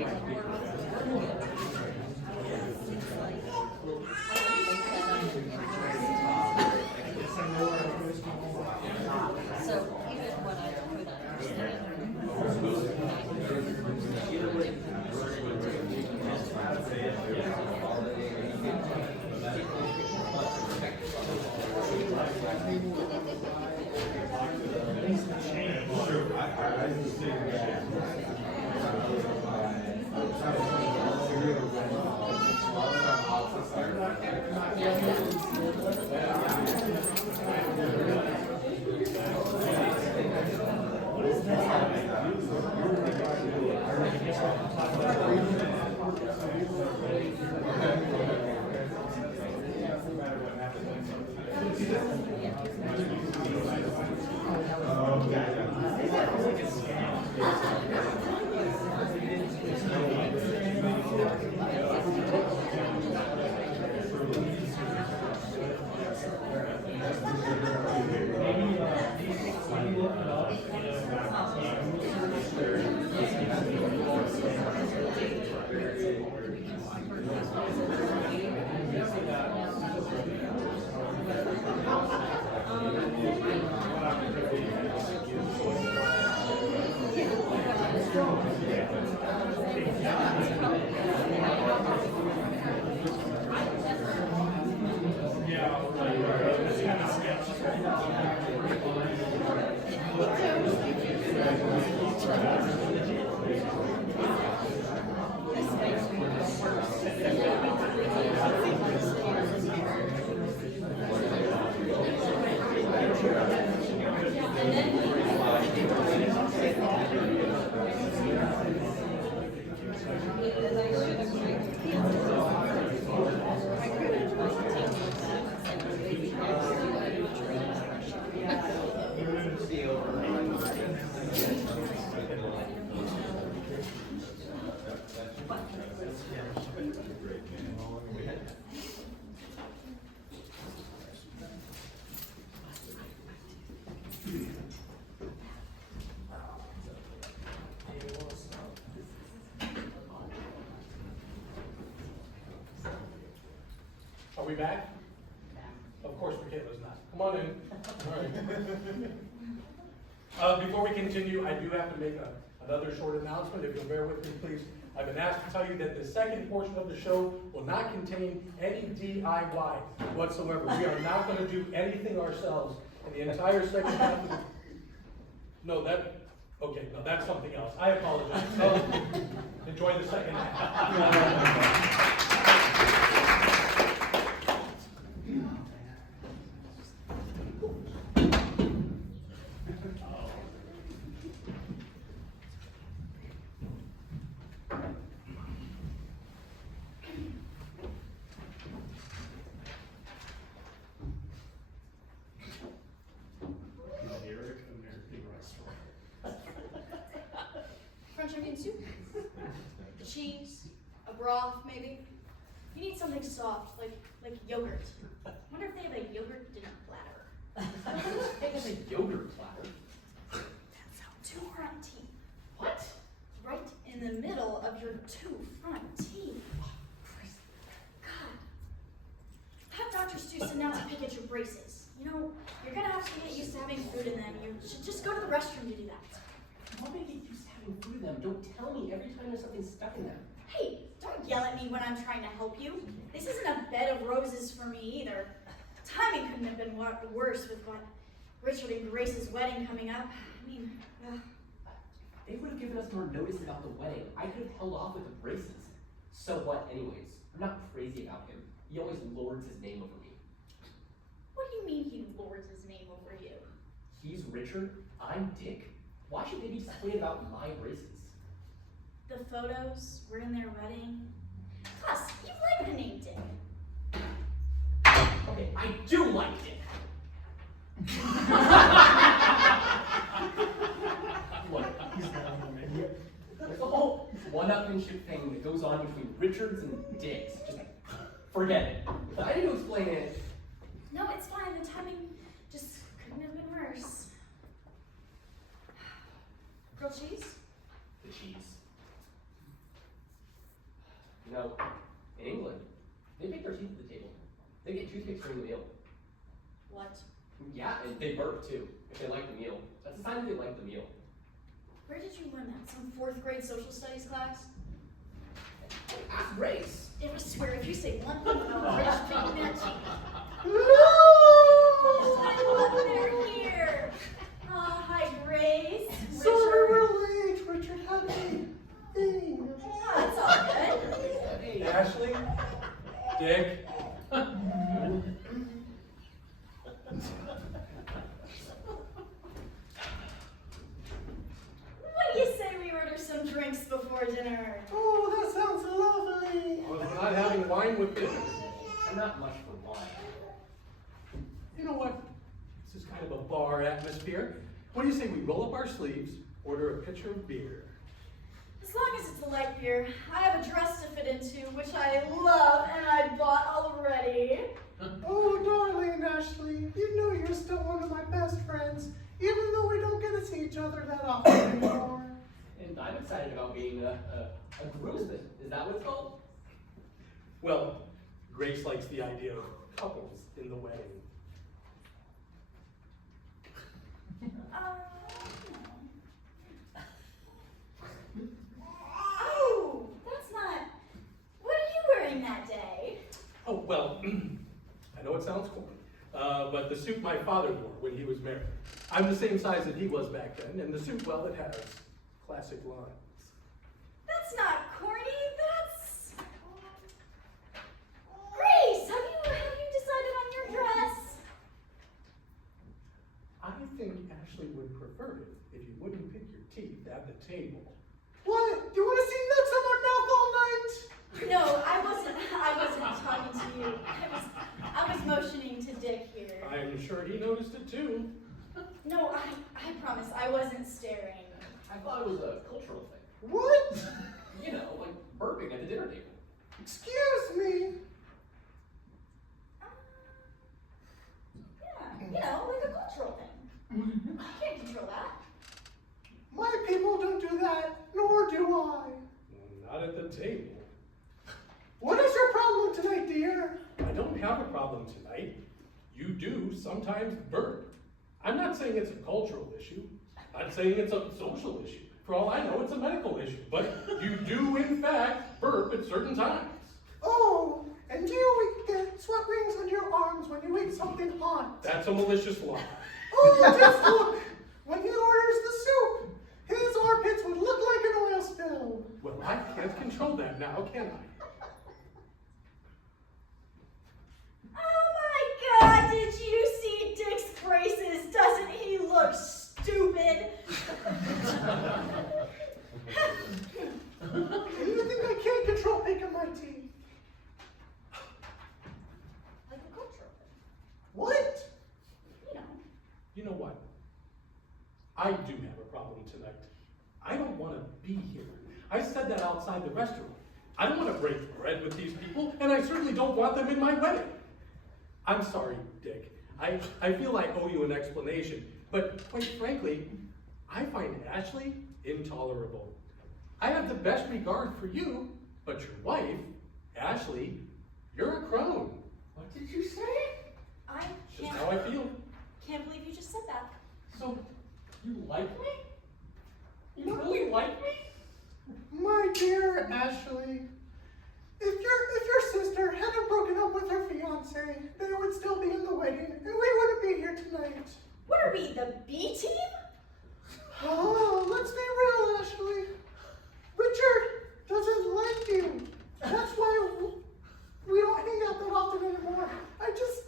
So even what I could understand. Are we back? Of course, Michaela's not. Come on in. All right. Before we continue, I do have to make another short announcement. If you'll bear with me, please. I've been asked to tell you that the second portion of the show will not contain any DIY whatsoever. We are not going to do anything ourselves in the entire second half of the... No, that's something else. I apologize. So, enjoy the second half. French onion soup, cheese, a broth maybe. You need something soft, like yogurt. I wonder if they have a yogurt dinner platter. Hey, there's a yogurt platter. That's how 2 front teeth. What? Right in the middle of your 2 front teeth. God. Have Dr. Stu send out to pick at your braces. You know, you're gonna have to get used to having food in them. You should just go to the restroom to do that. How many get used to having food in them? Don't tell me every time there's something stuck in them. Hey, don't yell at me when I'm trying to help you. This isn't a bed of roses for me either. Timing couldn't have been worse with what Richard and Grace's wedding coming up. I mean, They would have given us more notice about the wedding. I could have held off with the braces. So what, anyways? I'm not crazy about him. He always lords his name over me. what do you mean he lords his name over you? He's Richard, I'm Dick. Why should they be disappointed about my braces? The photos were in their wedding. Plus, you like the name Dick. Okay, I do like Dick. Look, there's a whole one-upmanship thing that goes on between Richards and Dicks. Just forget it. I need to explain it. No, it's fine. The timing just couldn't have been worse. Grilled cheese? The cheese. Now, in England, they pick their teeth at the table. They get toothpicks during the meal. What? Yeah, and they burp too, if they like the meal. That's a sign that they like the meal. Where did you learn that? Some 4th grade social studies class? Ask Grace. I swear, if you say one thing about Rich picking that teeth. No! I love they're here. Oh, hi, Grace. Sorry Richard. we're late, Richard. How many things? Oh, it's all good. Hey, Ashley, Dick. What do you say we order some drinks before dinner? Oh, that sounds lovely. I was not having wine with this. I'm not much for wine. You know what? This is kind of a bar atmosphere. What do you say we roll up our sleeves, order a pitcher of beer? As long as it's a light beer. I have a dress to fit into, which I love and I bought already. Oh, darling Ashley, you know you're still one of my best friends, even though we don't get to see each other that often anymore. And I'm excited about being a groomsman. Is that what it's called? Well, Grace likes the idea of couples in the wedding. Oh, that's not. What are you wearing that day? Oh, well, I know it sounds corny, but the suit my father wore when he was married. I'm the same size that he was back then, and the suit, well, it has classic lines. That's not corny. That's. Grace, have you decided on your dress? I think Ashley would prefer it if you wouldn't pick your teeth at the table. What? Do you want to see nuts in my mouth all night? No, I wasn't talking to you. I was motioning to Dick here. I'm sure he noticed it too. No, I promise I wasn't staring. I thought it was a cultural thing. What? You know, like burping at the dinner table. Excuse me. Yeah, you know, like a cultural thing. You can't control that. My people don't do that, nor do I. Not at the table. What is your problem tonight, dear? I don't have a problem tonight. You do sometimes burp. I'm not saying it's a cultural issue. I'm saying it's a social issue. For all I know, it's a medical issue. But you do, in fact, burp at certain times. Oh, and you get sweat rings on your arms when you eat something hot. That's a malicious lie. Oh, just look! When he orders the soup, his armpits would look like an oil spill. Well, I can't control that now, can I? Oh my God, did you see Dick's braces? Doesn't he look stupid? You think I can't control picking my teeth? Like a cultural thing. What? You know. You know what? I do have a problem tonight. I don't want to be here. I said that outside the restaurant. I don't want to break bread with these people, and I certainly don't want them in my wedding. I'm sorry, Dick. I feel I owe you an explanation, but quite frankly, I find Ashley intolerable. I have the best regard for you, but your wife, Ashley, you're a crone. What did you say? I It's just how I feel. can't believe you just said that. So, you like me? You really like me? My dear Ashley, if your sister hadn't broken up with her fiance, they would still be in the wedding, and we wouldn't be here tonight. What are we, the B team? Oh, let's be real, Ashley. Richard doesn't like you. That's why we don't hang out that often anymore. I just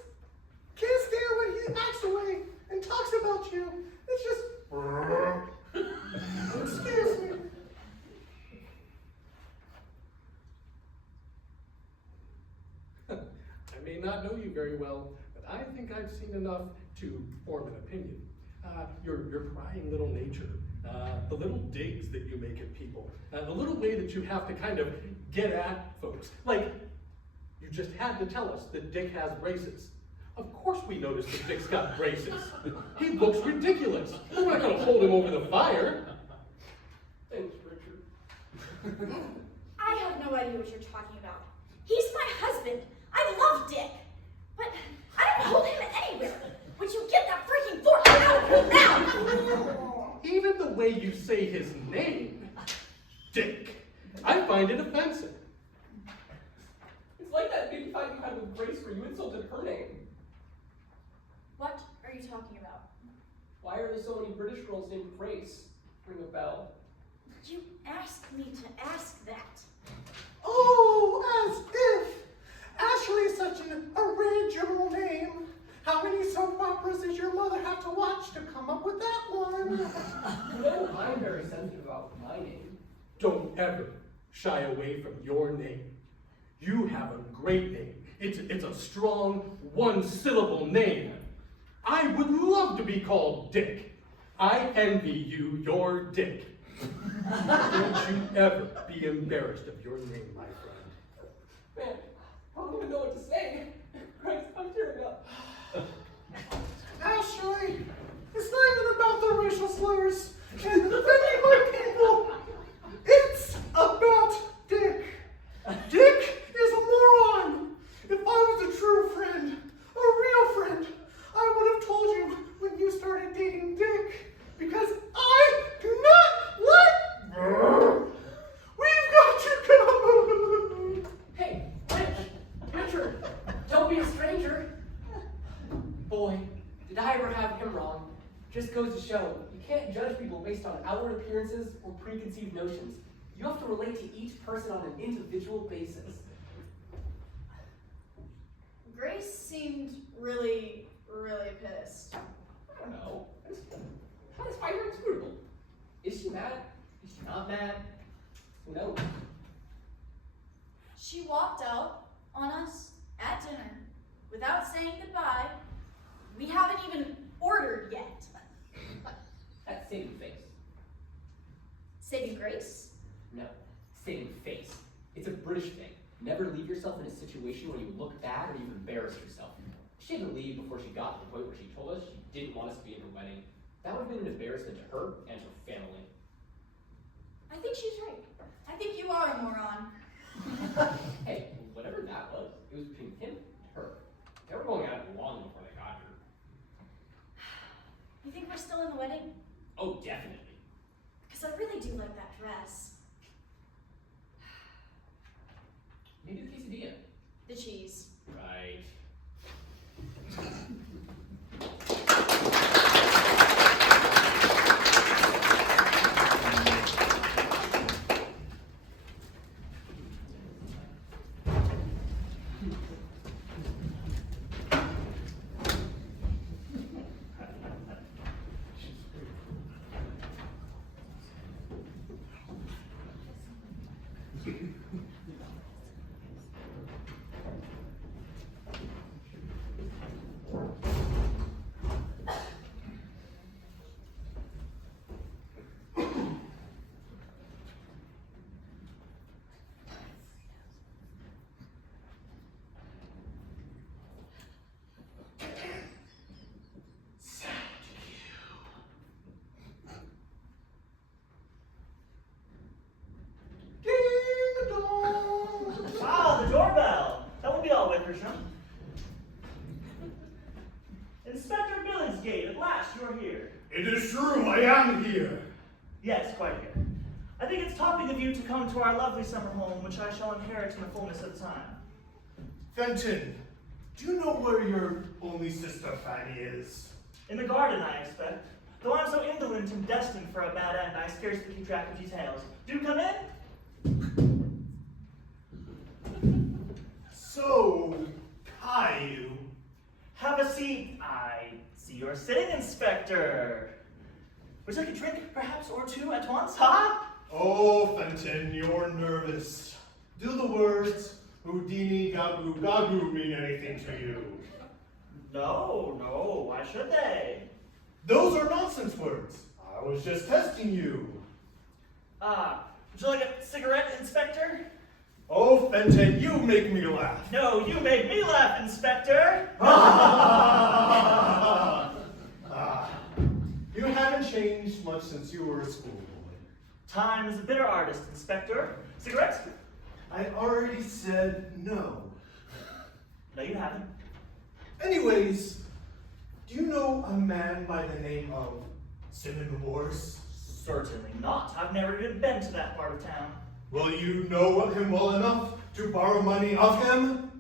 can't stand when he acts away and talks about you. It's just... Excuse me. I may not know you very well, but I think I've seen enough to form an opinion. Your prying little nature, the little digs that you make at people, the little way that you have to kind of get at folks. Like, you just had to tell us that Dick has braces. Of course we noticed that Dick's got braces. He looks ridiculous. We're not going to hold him over the fire. Thanks, Richard. I I have no idea what you're talking about. He's my husband. I love Dick. But I don't hold him anywhere. Would you get that freaking fork out of me now? Even the way you say his name, Dick, I find it offensive. It's like that big fight you had with Grace where you insulted her name. What are you talking about? Why are there so many British girls named Grace? Ring a bell. You asked me to ask that. Oh, as if! Ashley's such an original name. How many soap operas did your mother have to watch to come up with that one? You know, I'm very sensitive about my name. Don't ever shy away from your name. You have a great name. It's a strong, one-syllable name. I would love to be called Dick. I envy you, your Dick. Don't you ever be embarrassed of your name, my friend. Man, I don't even know what to say. Christ, I'm tearing up. Ashley, it's not even about the racial slurs and offending my people. It's about Dick. Dick is a moron. If I was a true friend, a real friend, I would have told you when you started dating Dick. Because I do not like... We've got to go. Hey, Richard, don't be a stranger. Boy, did I ever have him wrong. Just goes to show, you can't judge people based on outward appearances or preconceived notions. You have to relate to each person on an individual basis. Grace seemed really pissed. I don't know. How does find her inscrutable? Is she mad? Is she not mad? Who knows? She walked out on us at dinner without saying goodbye. We haven't even ordered yet. That's saving face. Saving grace? No, saving face. It's a British thing. Never leave yourself in a situation where you look bad or you embarrass yourself. She had to leave before she got to the point where she told us she didn't want us to be in her wedding. That would have been an embarrassment to her and her family. I think she's right. I think you are a moron. Hey, whatever that was, it was between him and her. They were going at it long before they got here. You think we're still in the wedding? Oh, definitely. Because I really do like that dress. Maybe the quesadilla. The cheese. Right. Ah, the doorbell. That will be all, Wickersham. Inspector Billingsgate, at last you're here. It is true, I am here. Yes, quite here. I think it's topping of you to come to our lovely summer home, which I shall inherit in the fullness of time. Fenton, do you know where your only sister Fanny is? In the garden, I expect. Though I'm so indolent and destined for a bad end, I scarcely keep track of details. Do come in. So, Caillou. Have a seat. I see you're sitting, Inspector. Would you like a drink, perhaps, or two at once, huh? Oh, Fenton, you're nervous. Do the words Houdini Gabu Gabu mean anything to you? No, why should they? Those are nonsense words. I was just testing you. Would you like a cigarette, Inspector? Oh, Fenton, you make me laugh. No, you made me laugh, Inspector. You haven't changed much since you were a schoolboy. Time is a bitter artist, Inspector. Cigarettes? I already said no. No, you haven't. Anyways, do you know a man by the name of Cinnamon Wars? Certainly not. I've never even been to that part of town. Well, you know him well enough to borrow money of him?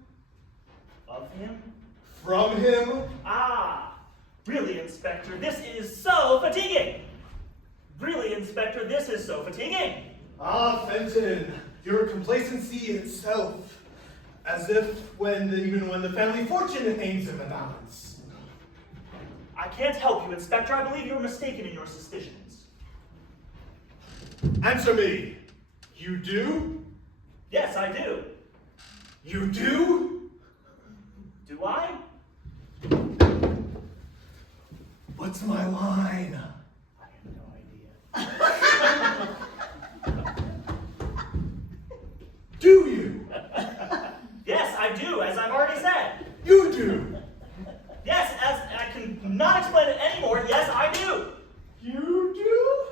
Of him? From him? Ah, really, Inspector, this is so fatiguing. Really, Inspector, this is so fatiguing. Ah, Fenton, your complacency itself. As if even when the family fortune hangs in the balance. I can't help you, Inspector. I believe you're mistaken in your suspicions. Answer me. You do? Yes, I do. You do? Do I? What's my line? I have no idea. Do you? Yes, I do, as I've already said. You do? Yes, as I can not explain it anymore. Yes, I do. You do?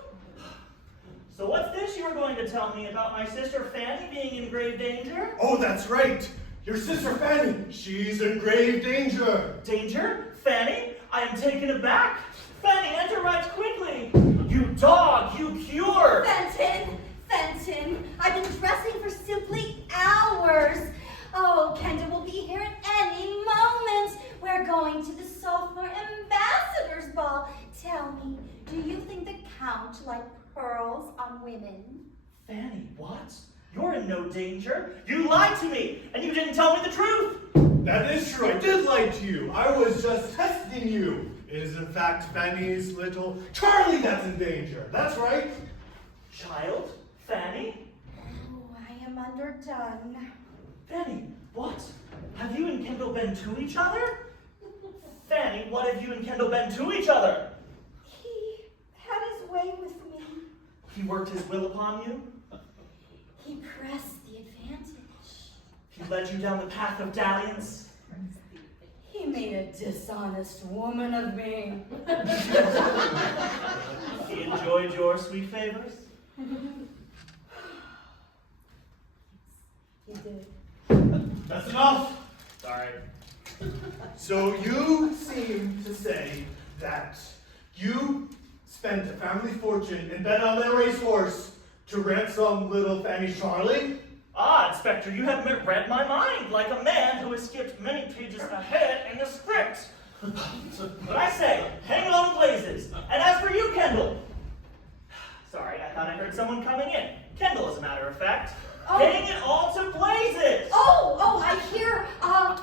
So what's this you were going to tell me about my sister Fanny being in grave danger? Oh, that's right. Your sister Fanny, she's in grave danger. Danger? Fanny? I am taken aback. Fanny, enter right quickly. You dog, you cure. Fenton, I've been dressing for simply hours. Oh, Kendall will be here at any moment. We're going to the sophomore ambassador's ball. Tell me, do you think the Count liked pearls on women? Fanny, what? You're in no danger. You lied to me, and you didn't tell me the truth. That is true. I did lie to you. I was just testing you. It is in fact Fanny's little Charlie that's in danger. That's right. Child? Fanny? Oh, I am underdone. Fanny, what? Have you and Kendall been to each other? Fanny, what have you and Kendall been to each other? He had his way with me. He worked his will upon you? He pressed the advantage. He led you down the path of dalliance? He made a dishonest woman of me. He enjoyed your sweet favors? He did. That's enough. Sorry. So you seem to say that you spent a family fortune and bet on that racehorse to ransom little Fanny Charlie? Ah, Inspector, you have read my mind like a man who has skipped many pages ahead in the script. But I say, hang it on blazes. And as for you, Kendall. Sorry, I thought I heard someone coming in. Kendall, as a matter of fact. Oh. Hang it all to blazes! Oh, I hear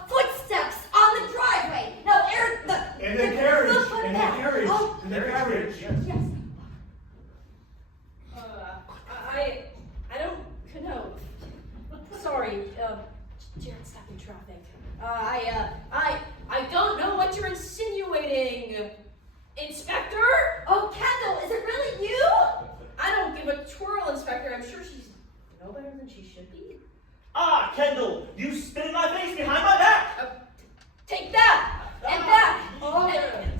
footsteps on the driveway. No, Eric, In the carriage. foot In the back. carriage. Oh, In the carriage. yes. I don't know. Sorry, Jared, stop in traffic. I don't know what you're insinuating, Inspector. Oh, Kendall, is it really you? I don't give a twirl, Inspector. I'm sure she's no better than she should be. Ah, Kendall, you spit in my face behind my back! Take that! And that!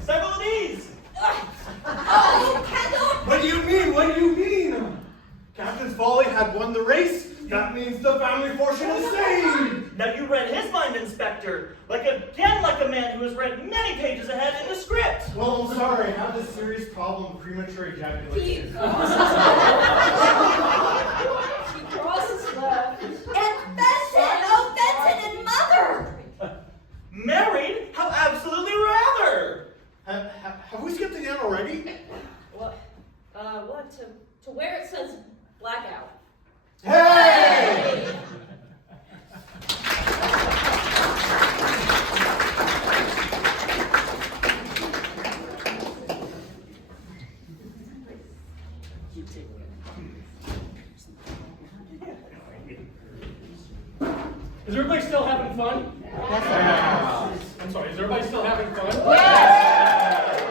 Several of these! Oh, Kendall! What do you mean? What do you mean? Captain Folly had won the race. That means the family fortune is saved. Now you read his mind, Inspector. Like a man who has read many pages ahead in the script. Well, I'm sorry. I have this serious problem of premature ejaculation. He crosses left. And Benson! Oh, Benson and Mother! Married? How absolutely rather! Have we skipped again already? What? To where it says blackout. Hey! Is everybody still having fun? Yes, I'm sorry, is everybody still having fun? Yes!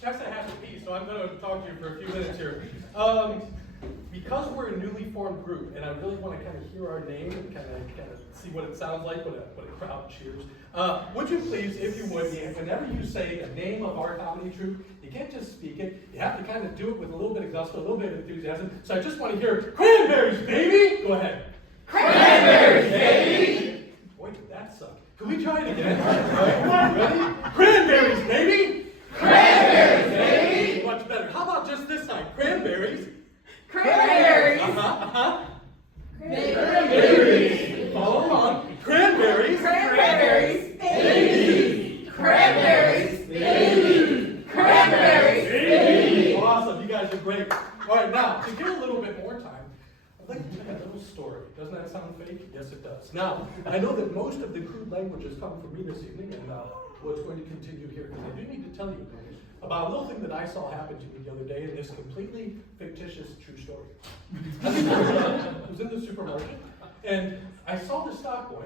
Tessa has a piece, so I'm going to talk to you for a few minutes here. Because we're a newly formed group, and I really want to kind of hear our name and kind of see what it sounds like when a crowd cheers. Would you please, if you would, whenever you say the name of our comedy troupe, you can't just speak it. You have to kind of do it with a little bit of gusto, a little bit of enthusiasm. So I just want to hear Cranberries, baby! Go ahead. Cranberries. Follow along. Cranberries. Cranberries. Baby. Cranberries. Baby. Cranberries. Baby. Awesome. You guys are great. All right, now, to get a little bit more time, I'd like to tell you a little story. Doesn't that sound fake? Yes, it does. Now, I know that most of the crude languages come from me this evening, and what's going to continue here, because I do need to tell you about a little thing that I saw happen to me the other day in this completely fictitious true story. I was in the supermarket, and I saw the stock boy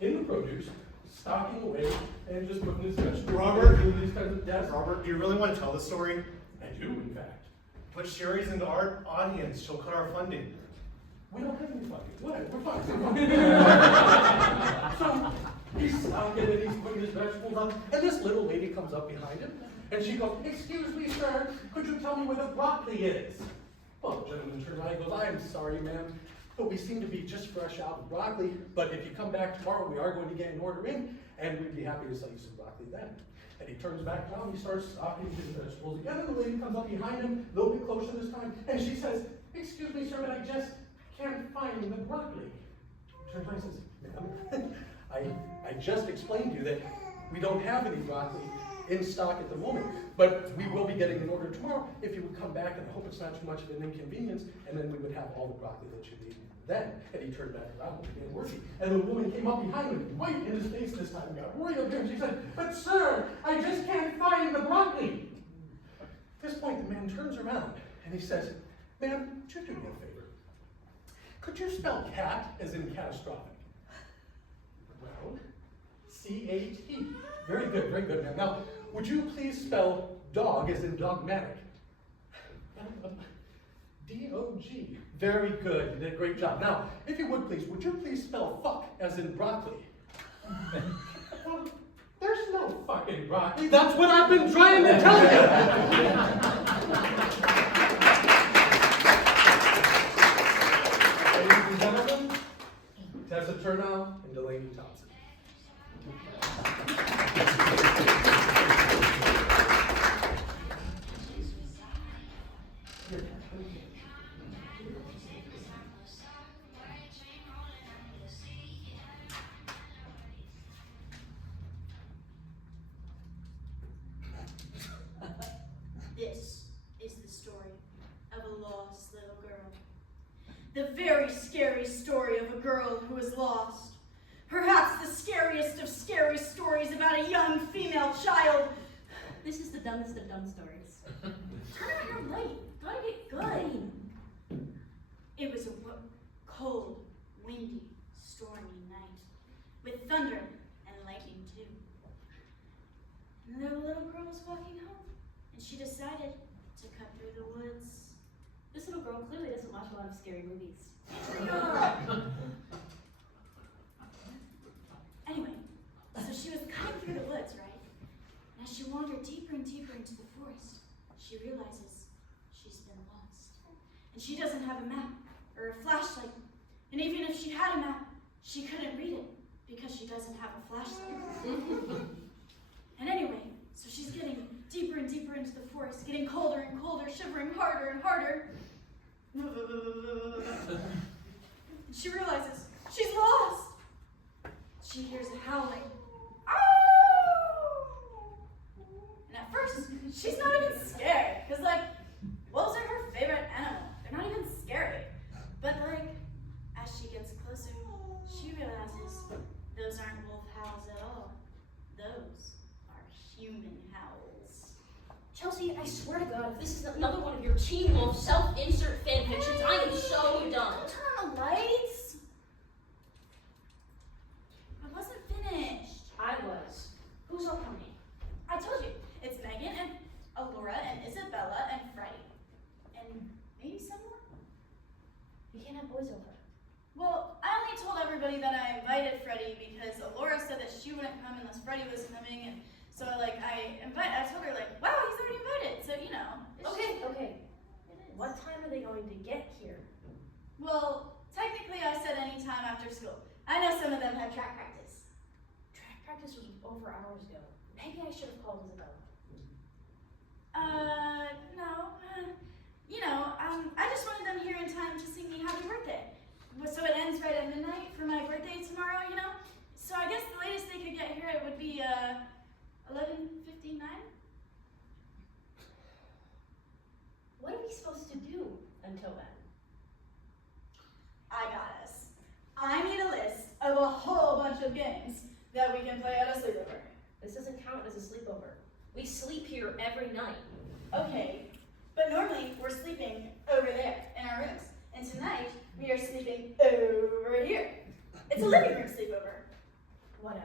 in the produce stocking away and just putting his vegetables. Robert? Doing these kinds of yes. Robert, do you really want to tell the story? I do, in fact. But Sherry's in our audience. She'll cut our funding. We don't have any funding. Whatever, we're fine. So he's stocking and he's putting his vegetables on, and this little lady comes up behind him, and she goes, "Excuse me, sir, could you tell me where the broccoli is?" Well, the gentleman turns around and goes, "I am sorry, ma'am, but we seem to be just fresh out of broccoli, but if you come back tomorrow, we are going to get an order in, and we'd be happy to sell you some broccoli then." And he turns back around, he starts stocking his vegetables again, and the lady comes up behind him, a little bit closer this time, and she says, "Excuse me, sir, but I just can't find the broccoli." Turns around and says, "Ma'am, I just explained to you that we don't have any broccoli in stock at the moment, but we will be getting an order tomorrow if you would come back, and I hope it's not too much of an inconvenience, and then we would have all the broccoli that you need then." And he turned back around and began working. And the woman came up behind him, right in his face this time, got right up there, and she said, "But sir, I just can't find the broccoli." At this point, the man turns around and he says, "Ma'am, would you do me a favor? Could you spell cat as in catastrophic?" Well, C-A-T. Very good, ma'am. Now, would you please spell dog as in dogmatic? D-O-G. Very good. You did a great job. Now, if you would please spell fuck as in broccoli? Well, there's no fucking broccoli. That's what I've been trying to tell you. Ladies and gentlemen, Tessa Turnow and Delaney Thompson. This is the story of a lost little girl. The very scary story of a girl who is lost. Perhaps the scariest of scary stories about a young female child. This is the dumbest of dumb stories. Turn out your light. Gotta get good. It was a cold, windy, stormy night with thunder and lightning too. And the little girl was walking home, and she decided to cut through the woods. This little girl clearly doesn't watch a lot of scary movies. Anyway, so she was cutting through the woods, right? And as she wandered deeper and deeper into the forest, she realizes she's been lost. And she doesn't have a map or a flashlight. And even if she had a map, she couldn't read it because she doesn't have a flashlight. And anyway, so she's getting deeper and deeper into the forest, getting colder and colder, shivering harder and harder. And she realizes she's lost. She hears a howling. And at first, she's not even scared, because like, wolves are her favorite animal. They're not even scary. But like, as she gets closer, she realizes those aren't wolf howls at all. Those are human howls. Chelsea, I swear to God, if this is another one of your Teen Wolf self-insert fan fictions, I am so done. Don't turn on the lights. I wasn't finished. I was. Who's all coming? I told you, it's Megan and Alora and Isabella and Freddie. And maybe some more? You can't have boys over. Well, I only told everybody that I invited Freddie because Alora said that she wouldn't come unless Freddie was coming, and so like I told her like, wow, he's already invited, so you know. Okay. What time are they going to get here? Well, technically I said any time after school. I know some of them have track practice. Track practice was over hours ago. Maybe I should have called Isabella. No. You know, I just wanted them here in time to sing me happy birthday. So it of games that we can play at a sleepover. This doesn't count as a sleepover. We sleep here every night. Okay, but normally we're sleeping over there in our rooms, and tonight we are sleeping over here. It's a living room sleepover. Whatever.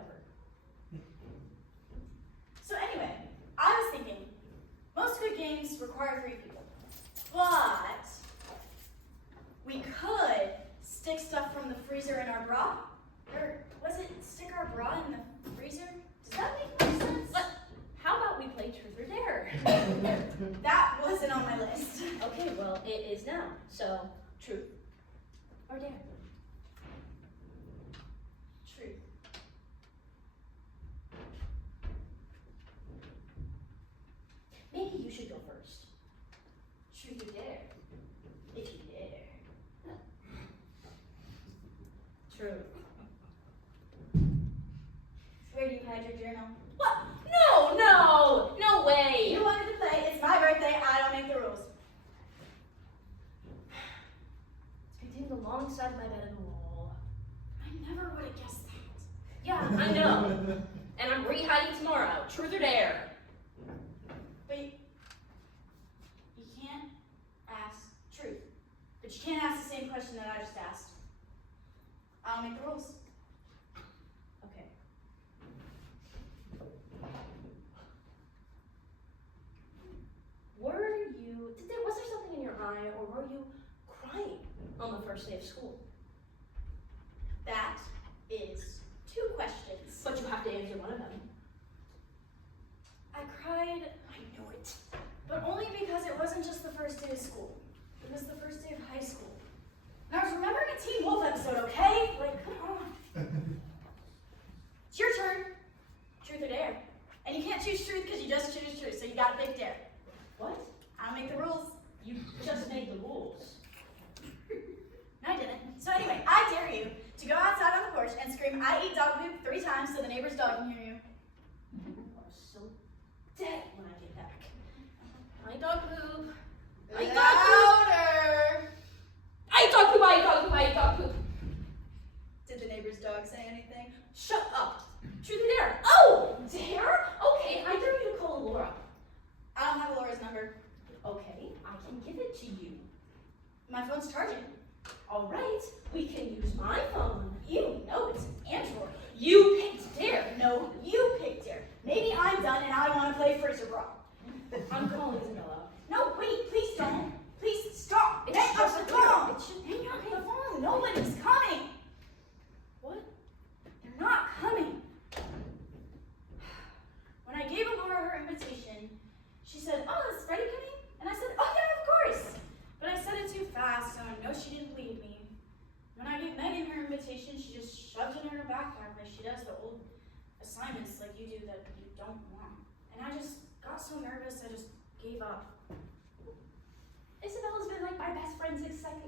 So anyway, I was thinking, most good games require 3 people, but we could stick stuff from the freezer in our bra, or was it stick our bra in the freezer? Does that make more sense? How about we play Truth or Dare? That wasn't on my list. Okay, well, it is now. So, Truth or Dare? Truth. Maybe you should go first. Truth or dare? If you dare. Truth. Where do you hide your journal? What? No, no, no way. You wanted to play, it's my birthday, I don't make the rules. It's contained alongside my bed in the wall. I never would have guessed that. Yeah, I know. And I'm re-hiding tomorrow. Truth or Dare? But you can't ask truth. But you can't ask the same question that I just asked. I don't make the rules. Okay. Was there something in your eye, or were you crying on the first day of school? That is 2 questions. But you have to answer one of them. I cried, I knew it. but only because it wasn't just the first day of school. It was the first day of high school. And I was remembering a Teen Wolf episode, okay? Like, come on. It's your turn. Truth or dare. And you can't choose truth because you just choose truth, so you gotta pick dare. What? I don't make the rules. You just made the rules. No, I didn't. So anyway, I dare you to go outside on the porch and scream, "I eat dog poop" 3 times so the neighbor's dog can hear you. You are so dead when I get back. I eat dog poop. I eat dog poop. Louder! I eat dog poop. I eat dog poop. I eat dog poop. Did the neighbor's dog say anything? Shut up. Truth or dare? Oh, dare? Okay, I dare you to call Laura. I don't have Laura's number. Okay, I can give it to you. My phone's charging. All right, we can use my phone. You know it's an Android. You picked dare. No, you picked dare. Maybe I'm done and I want to play freezer brawl. I'm calling Isabella. No, wait, please don't. Please stop. It's Hang just up the a phone. dare. It should Hang up the phone. Nobody's coming. What? They're not coming. When I gave Laura her invitation, she said, "Oh, is Freddie coming?" And I said, "Oh yeah, of course." But I said it too fast, so I know she didn't believe me. When I gave Megan her invitation, she just shoved it in her backpack like she does the old assignments like you do that you don't want. And I just got so nervous, I just gave up. Isabella's been like my best friend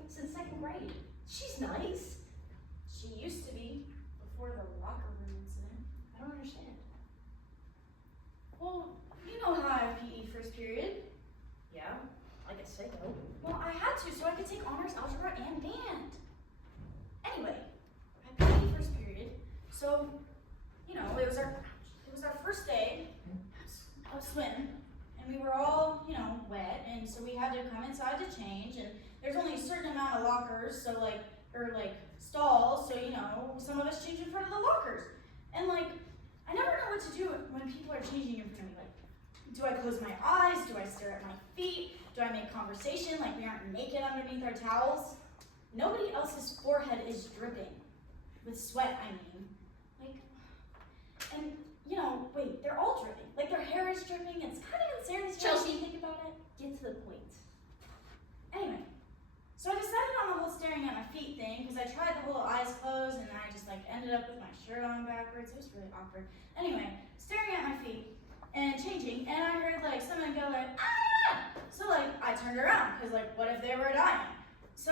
since second grade. She's nice. She used to be before the locker room incident. I don't understand. Well, you know how I have PE first period. Yeah, like a psycho. Well, I had to so I could take honors, algebra, and band. Anyway, I had PE first period, so you know it was our first day of swim, and we were all wet, and so we had to come inside to change, and there's only a certain amount of lockers, so like stalls, so some of us change in front of the lockers, and I never know what to do when people are changing in front of me. Do I close my eyes? Do I stare at my feet? Do I make conversation like we aren't naked underneath our towels? Nobody else's forehead is dripping. With sweat, I mean. Wait, they're all dripping. Their hair is dripping. It's kind of unsanitary. Chelsea, think about it. Get to the point. Anyway, so I decided on the whole staring at my feet thing because I tried the whole eyes closed and I just ended up with my shirt on backwards. It was really awkward. Anyway, staring at my feet and changing, and I heard someone go "Ah!" So I turned around because what if they were dying? So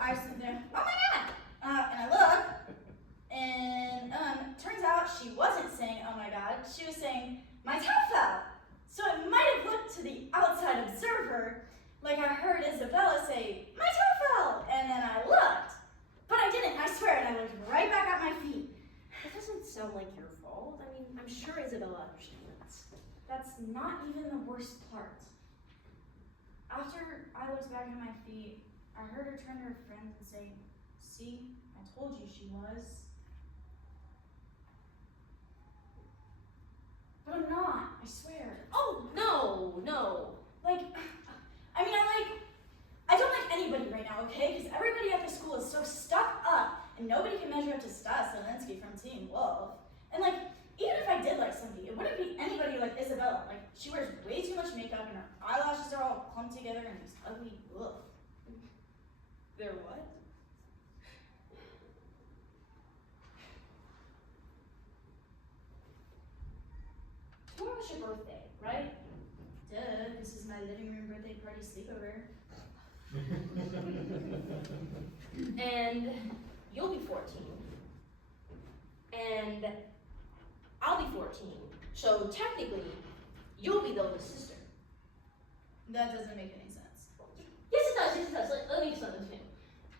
I stood there, "Oh my god!" And I look, and turns out she wasn't saying "oh my god," she was saying "my toe fell." So it might have looked to the outside observer like I heard Isabella say "my toe fell," and then I looked, but I didn't. I swear, and I looked right back at my feet. It doesn't your fault. I mean, I'm sure Isabella understands. That's not even the worst part. After I looked back at my feet, I heard her turn to her friends and say, "See, I told you she was." But I'm not, I swear. Oh, no. I don't like anybody right now, okay? Because everybody at the school is so stuck up, and nobody can measure up to Stas Zelensky from Team Wolf. And even if I did like somebody, it wouldn't be anybody like Isabella. She wears way too much makeup, and her eyelashes are all clumped together, and these ugly, ugh. They're what? Tomorrow's your birthday, right? Duh, this is my living room birthday party sleepover. And you'll be 14. And I'll be 14. So technically, you'll be the oldest sister. That doesn't make any sense. Yes, it does. Let me explain this to you.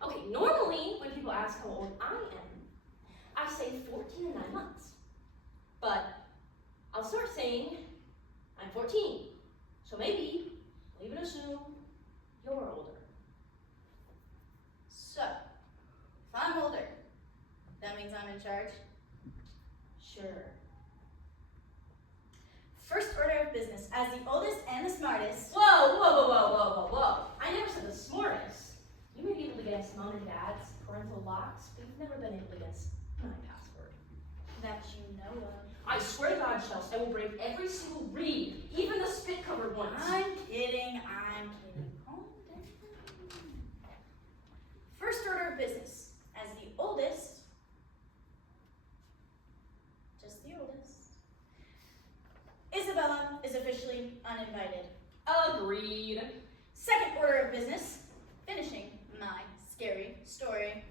Okay, normally when people ask how old I am, I say 14 and 9 months. But I'll start saying I'm 14. So maybe we'll even assume you're older. So, if I'm older, that means I'm in charge? Sure. First order of business, as the oldest and the smartest. Whoa. I never said the smartest. You may be able to guess mom and dad's parental locks, but you've never been able to guess my password. That you know of. I swear to God, Chelsea, I will break every single reed, even the spit-covered ones. I'm kidding. Calm down. First order of business, as the oldest, just the oldest, Isabella is officially uninvited. Agreed. Second order of business, finishing my scary story.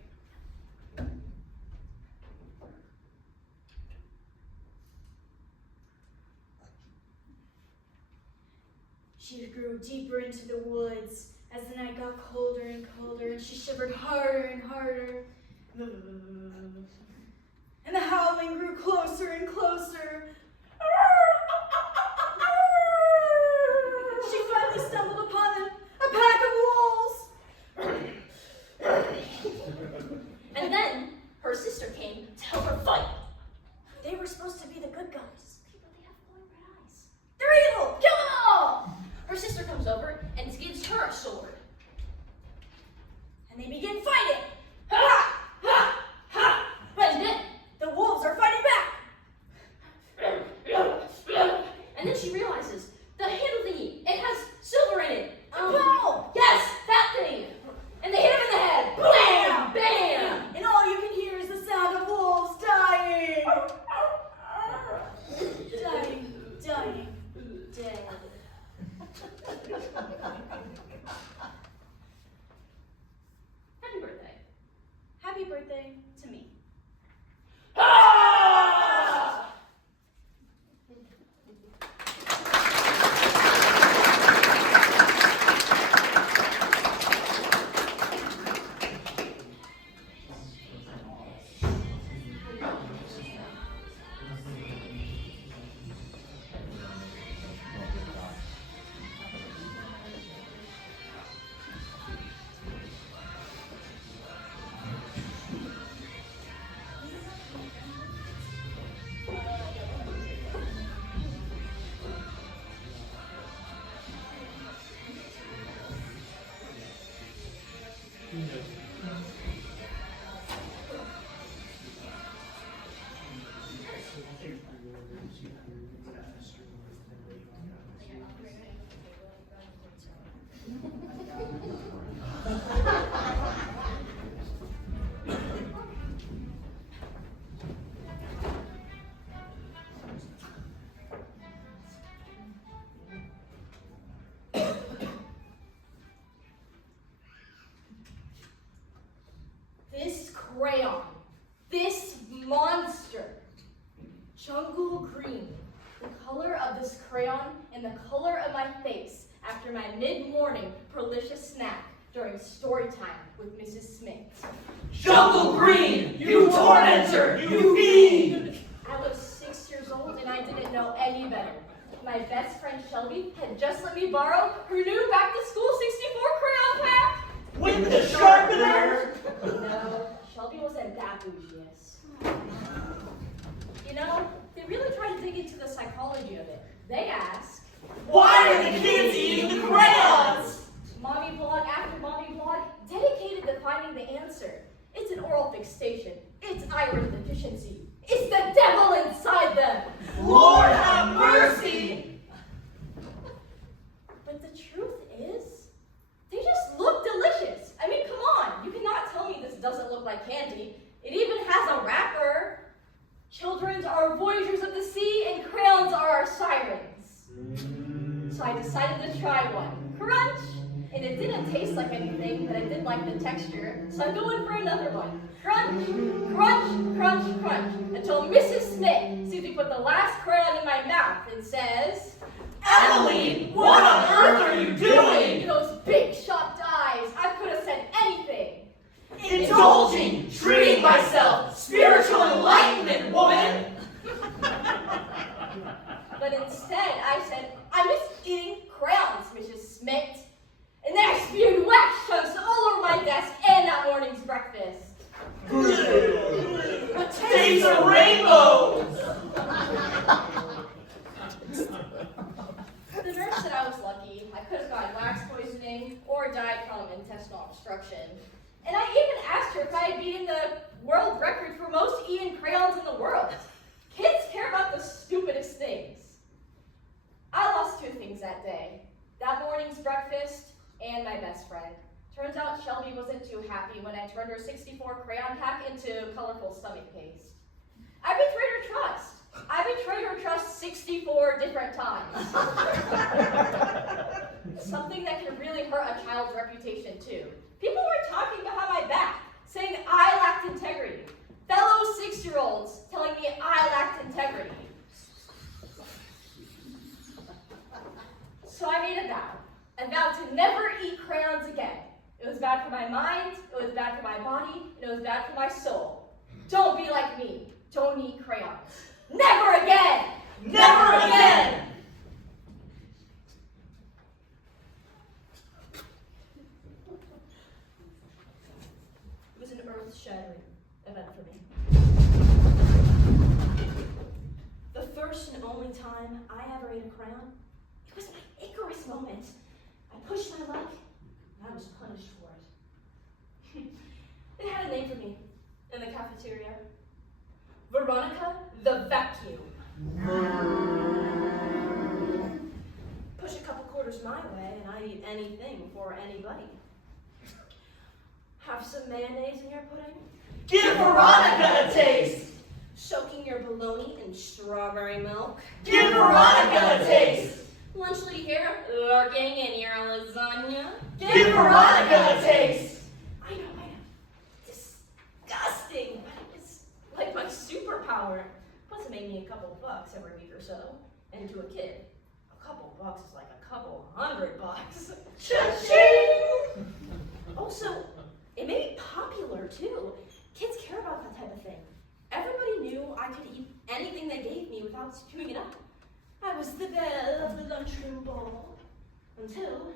She grew deeper into the woods as the night got colder and colder, and she shivered harder and harder. And the howling grew closer and closer. She finally stumbled upon a pack of wolves. And then her sister came to help her fight. They were supposed to be the good guys. But they have glowing red eyes. They're evil! Kill them all! Her sister comes over and gives her a sword. And they begin fighting. Ha! Ha! Ha! But And then, the wolves are fighting back. and then she realizes the handle thingy, it has silver in it. Pommel! Yes, that thing. And they hit him in the head. Bam! Bam! And all you can hear is the sound of wolves dying. Dying. Dead. Happy birthday. Happy birthday to me. This crayon, this monster, jungle green, the color of this crayon and the color of my face after my mid-morning prolicious snack during story time with Mrs. Smith. Jungle Green, you tormentor, you fiend! I was my best friend Shelby had just let me borrow her new back-to-school 64 crayon pack. With the sharpener? No, Shelby wasn't that bougie-ish. You know, they really tried to dig into the psychology of it. They asked, why are the kids eating the crayons? Mommy blog after mommy blog dedicated to finding the answer. It's an oral fixation. It's iron deficiency. It's the devil inside them. Lord have mercy! But the truth is, they just look delicious. I mean, come on. You cannot tell me this doesn't look like candy. It even has a wrapper. Children's are voyagers of the sea, and crayons are our sirens. So I decided to try one. Crunch! And it didn't taste like anything, but I did like the texture, so I go in for another one. Crunch, crunch, crunch, crunch, until Mrs. Smith sees me put the last crayon in my mouth and says, Emily, what on earth are you doing? Those big shocked eyes, I could have said anything. Indulging, treating myself, spiritual enlightenment, woman! But instead, I said, I miss eating crayons, Mrs. Smith. And then I spewed wax chunks all over my desk and that morning's breakfast. Taste a rainbow! The nurse said I was lucky. I could have gotten wax poisoning or died from intestinal obstruction. And I even asked her if I'd be in the world record for most eaten crayons in the world. Kids care about the stupidest things. I lost 2 things that day. That morning's breakfast and my best friend. Turns out Shelby wasn't too happy when I turned her 64 crayon pack into colorful stomach paste. I betrayed her trust. I betrayed her trust 64 different times. Something that can really hurt a child's reputation too. People were talking behind my back, saying I lacked integrity. Fellow 6-year-olds telling me I lacked integrity. So I made a vow. I vowed to never eat crayons again. It was bad for my mind, it was bad for my body, and it was bad for my soul. Don't be like me. Don't eat crayons. Never again! Never again! It was an earth-shattering event for me. The first and only time I ever ate a crayon, it was my Icarus moment. I pushed my luck, and I was punished for it. It had a name for me in the cafeteria. Veronica the Vacuum. Push a couple quarters my way, and I'd eat anything for anybody. Have some mayonnaise in your pudding? Give Veronica a taste! Soaking your bologna in strawberry milk? Give Veronica a taste! Lunch lady here, lurking in your lasagna? Give Veronica a taste! I know. Disgusting, but it was like my superpower. Plus it made me a couple bucks every week or so. And to a kid, a couple bucks is like a couple $100. Cha-ching! Also, it made me popular too. Kids care about that type of thing. Everybody knew I could eat anything they gave me without chewing it up. I was the belle of the lunchroom ball. Until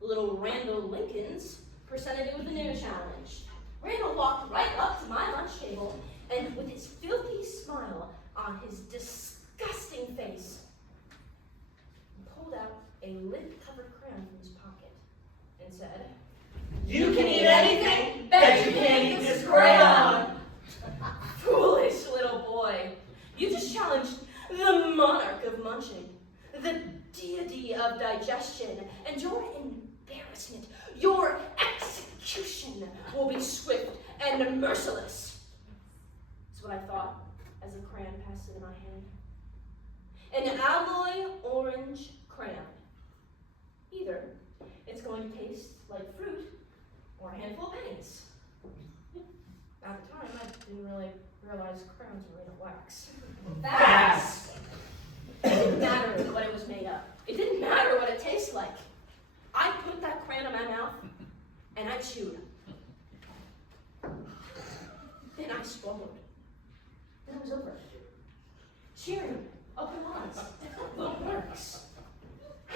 little Randall Lincolns presented me with a new challenge. Randall walked right up to my lunch table and with his filthy smile on his disgusting face, pulled out a lid-covered crayon from his pocket and said, You can eat anything, but you can't eat this crayon! Foolish little boy. You just challenged the monarch of munching, the deity of digestion, and your embarrassment, your execution will be swift and merciless. That's what I thought as the crayon passed into my hand. An alloy orange crayon. Either it's going to taste like fruit or a handful of pennies. At the time, I didn't really realize crayons were made of wax. Fast! It didn't matter what it was made of. It didn't matter what it tasted like. I put that crayon in my mouth, and I chewed. Then I swallowed. Then it was over. Cheering, Up in arms. What works?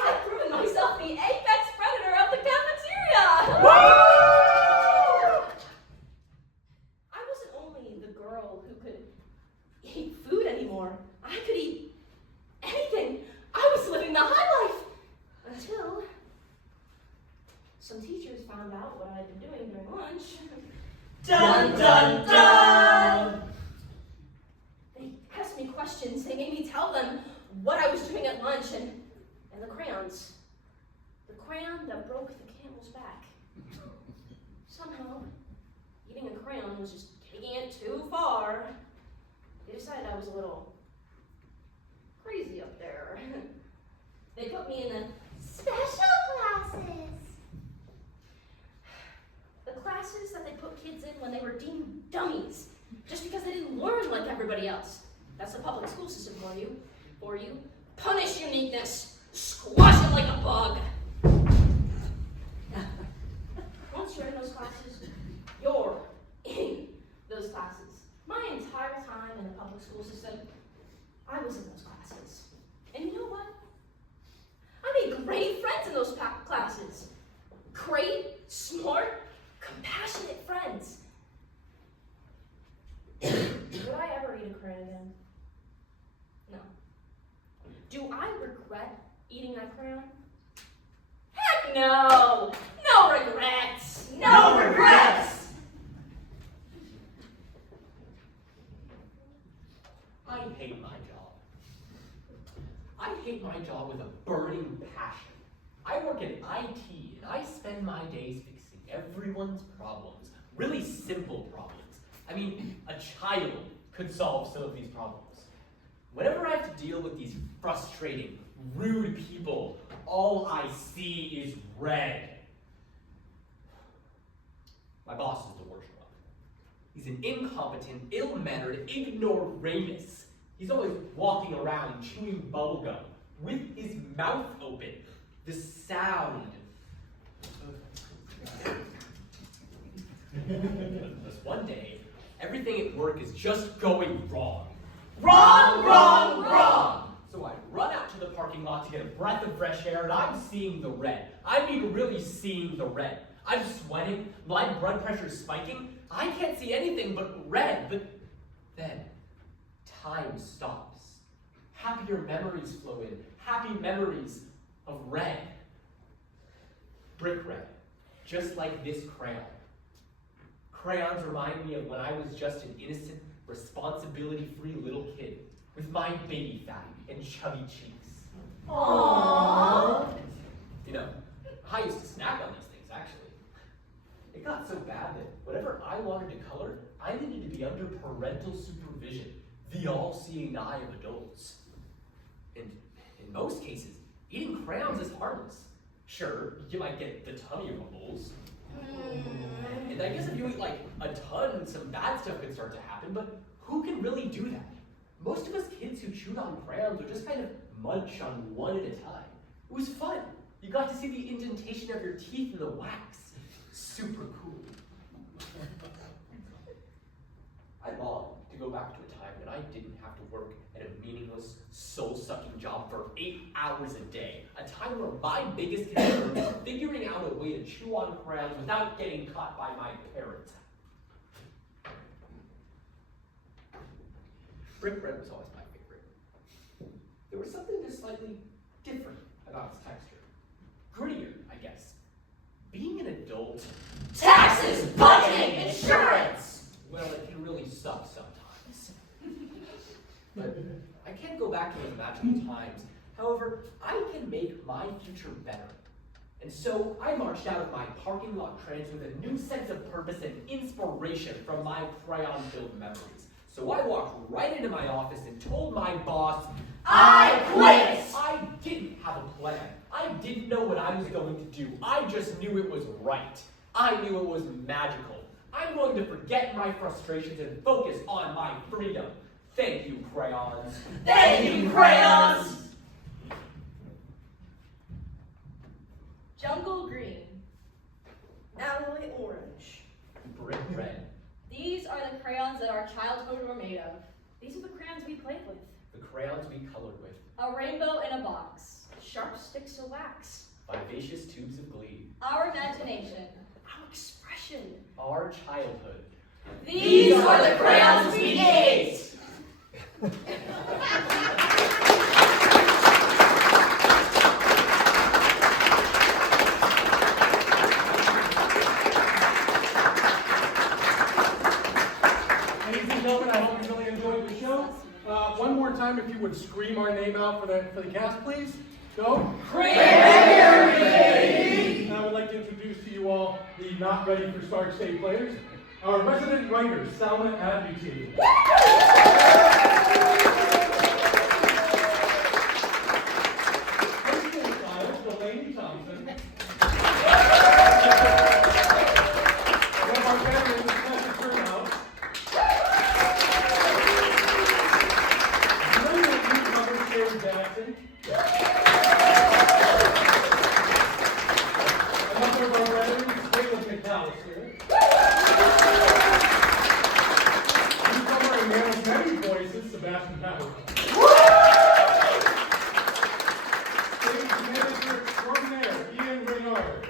I've proven myself the apex predator of the cafeteria! I wasn't only the girl who could eat food anymore. I could eat anything. I was living the high life. Until some teachers found out what I'd been doing during lunch. Dun dun dun! They asked me questions. They made me tell them what I was doing at lunch and the crayons. The crayon that broke the camel's back. Somehow, eating a crayon was just taking it too far. They decided I was a little crazy up there. They put me in the Special classes. the classes that they put kids in when they were deemed dummies, just because they didn't learn like everybody else. That's the public school system for you. Punish uniqueness. Squash it like a bug. Once you're in those classes, you're in those classes. My entire time in the public school system, I was in those classes. And you know what? I made great friends in those classes. Great, smart, compassionate friends. Would I ever eat a crayon again? No. Do I regret eating that crayon? Heck no! No regrets! No regrets! I hate my job. I hate my job with a burning passion. I work in IT and I spend my days fixing everyone's problems. Really simple problems. I mean, a child could solve some of these problems. Whenever I have to deal with these frustrating, rude people, all I see is red. My boss is the worst one. He's an incompetent, ill-mannered ignoramus. He's always walking around chewing bubblegum with his mouth open. The sound. Because one day, everything at work is just going wrong. Wrong, wrong, wrong! So I run out to the parking lot to get a breath of fresh air, and I'm seeing the red. I mean, really seeing the red. I'm sweating, my blood pressure's spiking. I can't see anything but red, but then time stops. Happier memories flow in, happy memories of red. Brick red, just like this crayon. Crayons remind me of when I was just an innocent, responsibility-free little kid with my baby fat and chubby cheeks. Aww. You know, I used to snack on these things, actually. It got so bad that whatever I wanted to color, I needed to be under parental supervision, the all-seeing eye of adults. And in most cases, eating crayons is harmless. Sure, you might get the tummy rumbles. And I guess if you eat like a ton, some bad stuff can start to happen, but who can really do that? Most of us kids who chewed on crayons would just kind of munch on one at a time. It was fun. You got to see the indentation of your teeth in the wax. Super cool. I long to go back to a time when I didn't have to work at a meaningless, soul-sucking job for 8 hours a day. A time where my biggest concern was figuring out a way to chew on crayons without getting caught by my parents. Brick red was always my favorite. There was something just slightly different about its texture. Grittier, I guess. Being an adult, Taxes, budgeting, insurance! well, it can really suck sometimes. But I can't go back to those magical times. However, I can make my future better. And so I marched out of my parking lot trance with a new sense of purpose and inspiration from my crayon-filled memories. So I walked right into my office and told my boss, I quit! I didn't have a plan. I didn't know what I was going to do. I just knew it was right. I knew it was magical. I'm going to forget my frustrations and focus on my freedom. Thank you, crayons. Thank you, crayons! Jungle green. Alloy orange. Brick red. These are the crayons that our childhood were made of. These are the crayons we played with. The crayons we colored with, A rainbow in a box. Sharp sticks of wax. vivacious tubes of glee, Our imagination. Our expression. our childhood. These are the crayons we ate! Ladies and gentlemen, I hope you really enjoyed the show. One more time, if you would scream our name out for the cast, please. Go. Cranberries! I would like to introduce to you all the not ready for Stark State players. Our resident writer, Salma Abduti. Hosting stylist, Delaney Thompson. One of our veterans, Professor Turnout. Brilliant newcomer, Sarah Jackson. Another of our veterans, Caleb McAllister. Newcomer and man of many voices, Sebastian Powell. Stage manager extraordinaire, Ian Renard.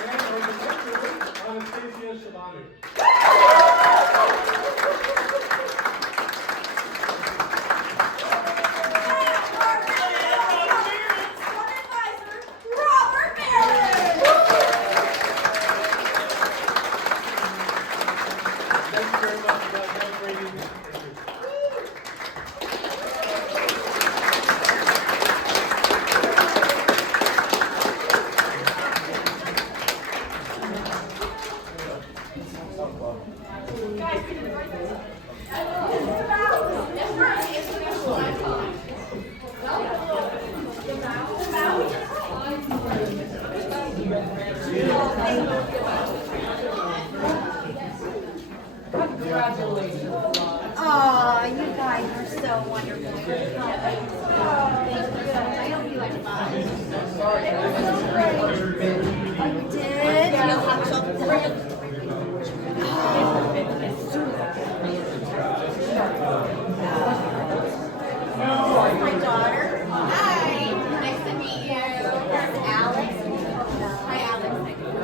And our director, Anastasia Shabanu. Thank you very much. You guys have a great evening. Thank you. Guys, can you write this? It's right. It's an actual icon.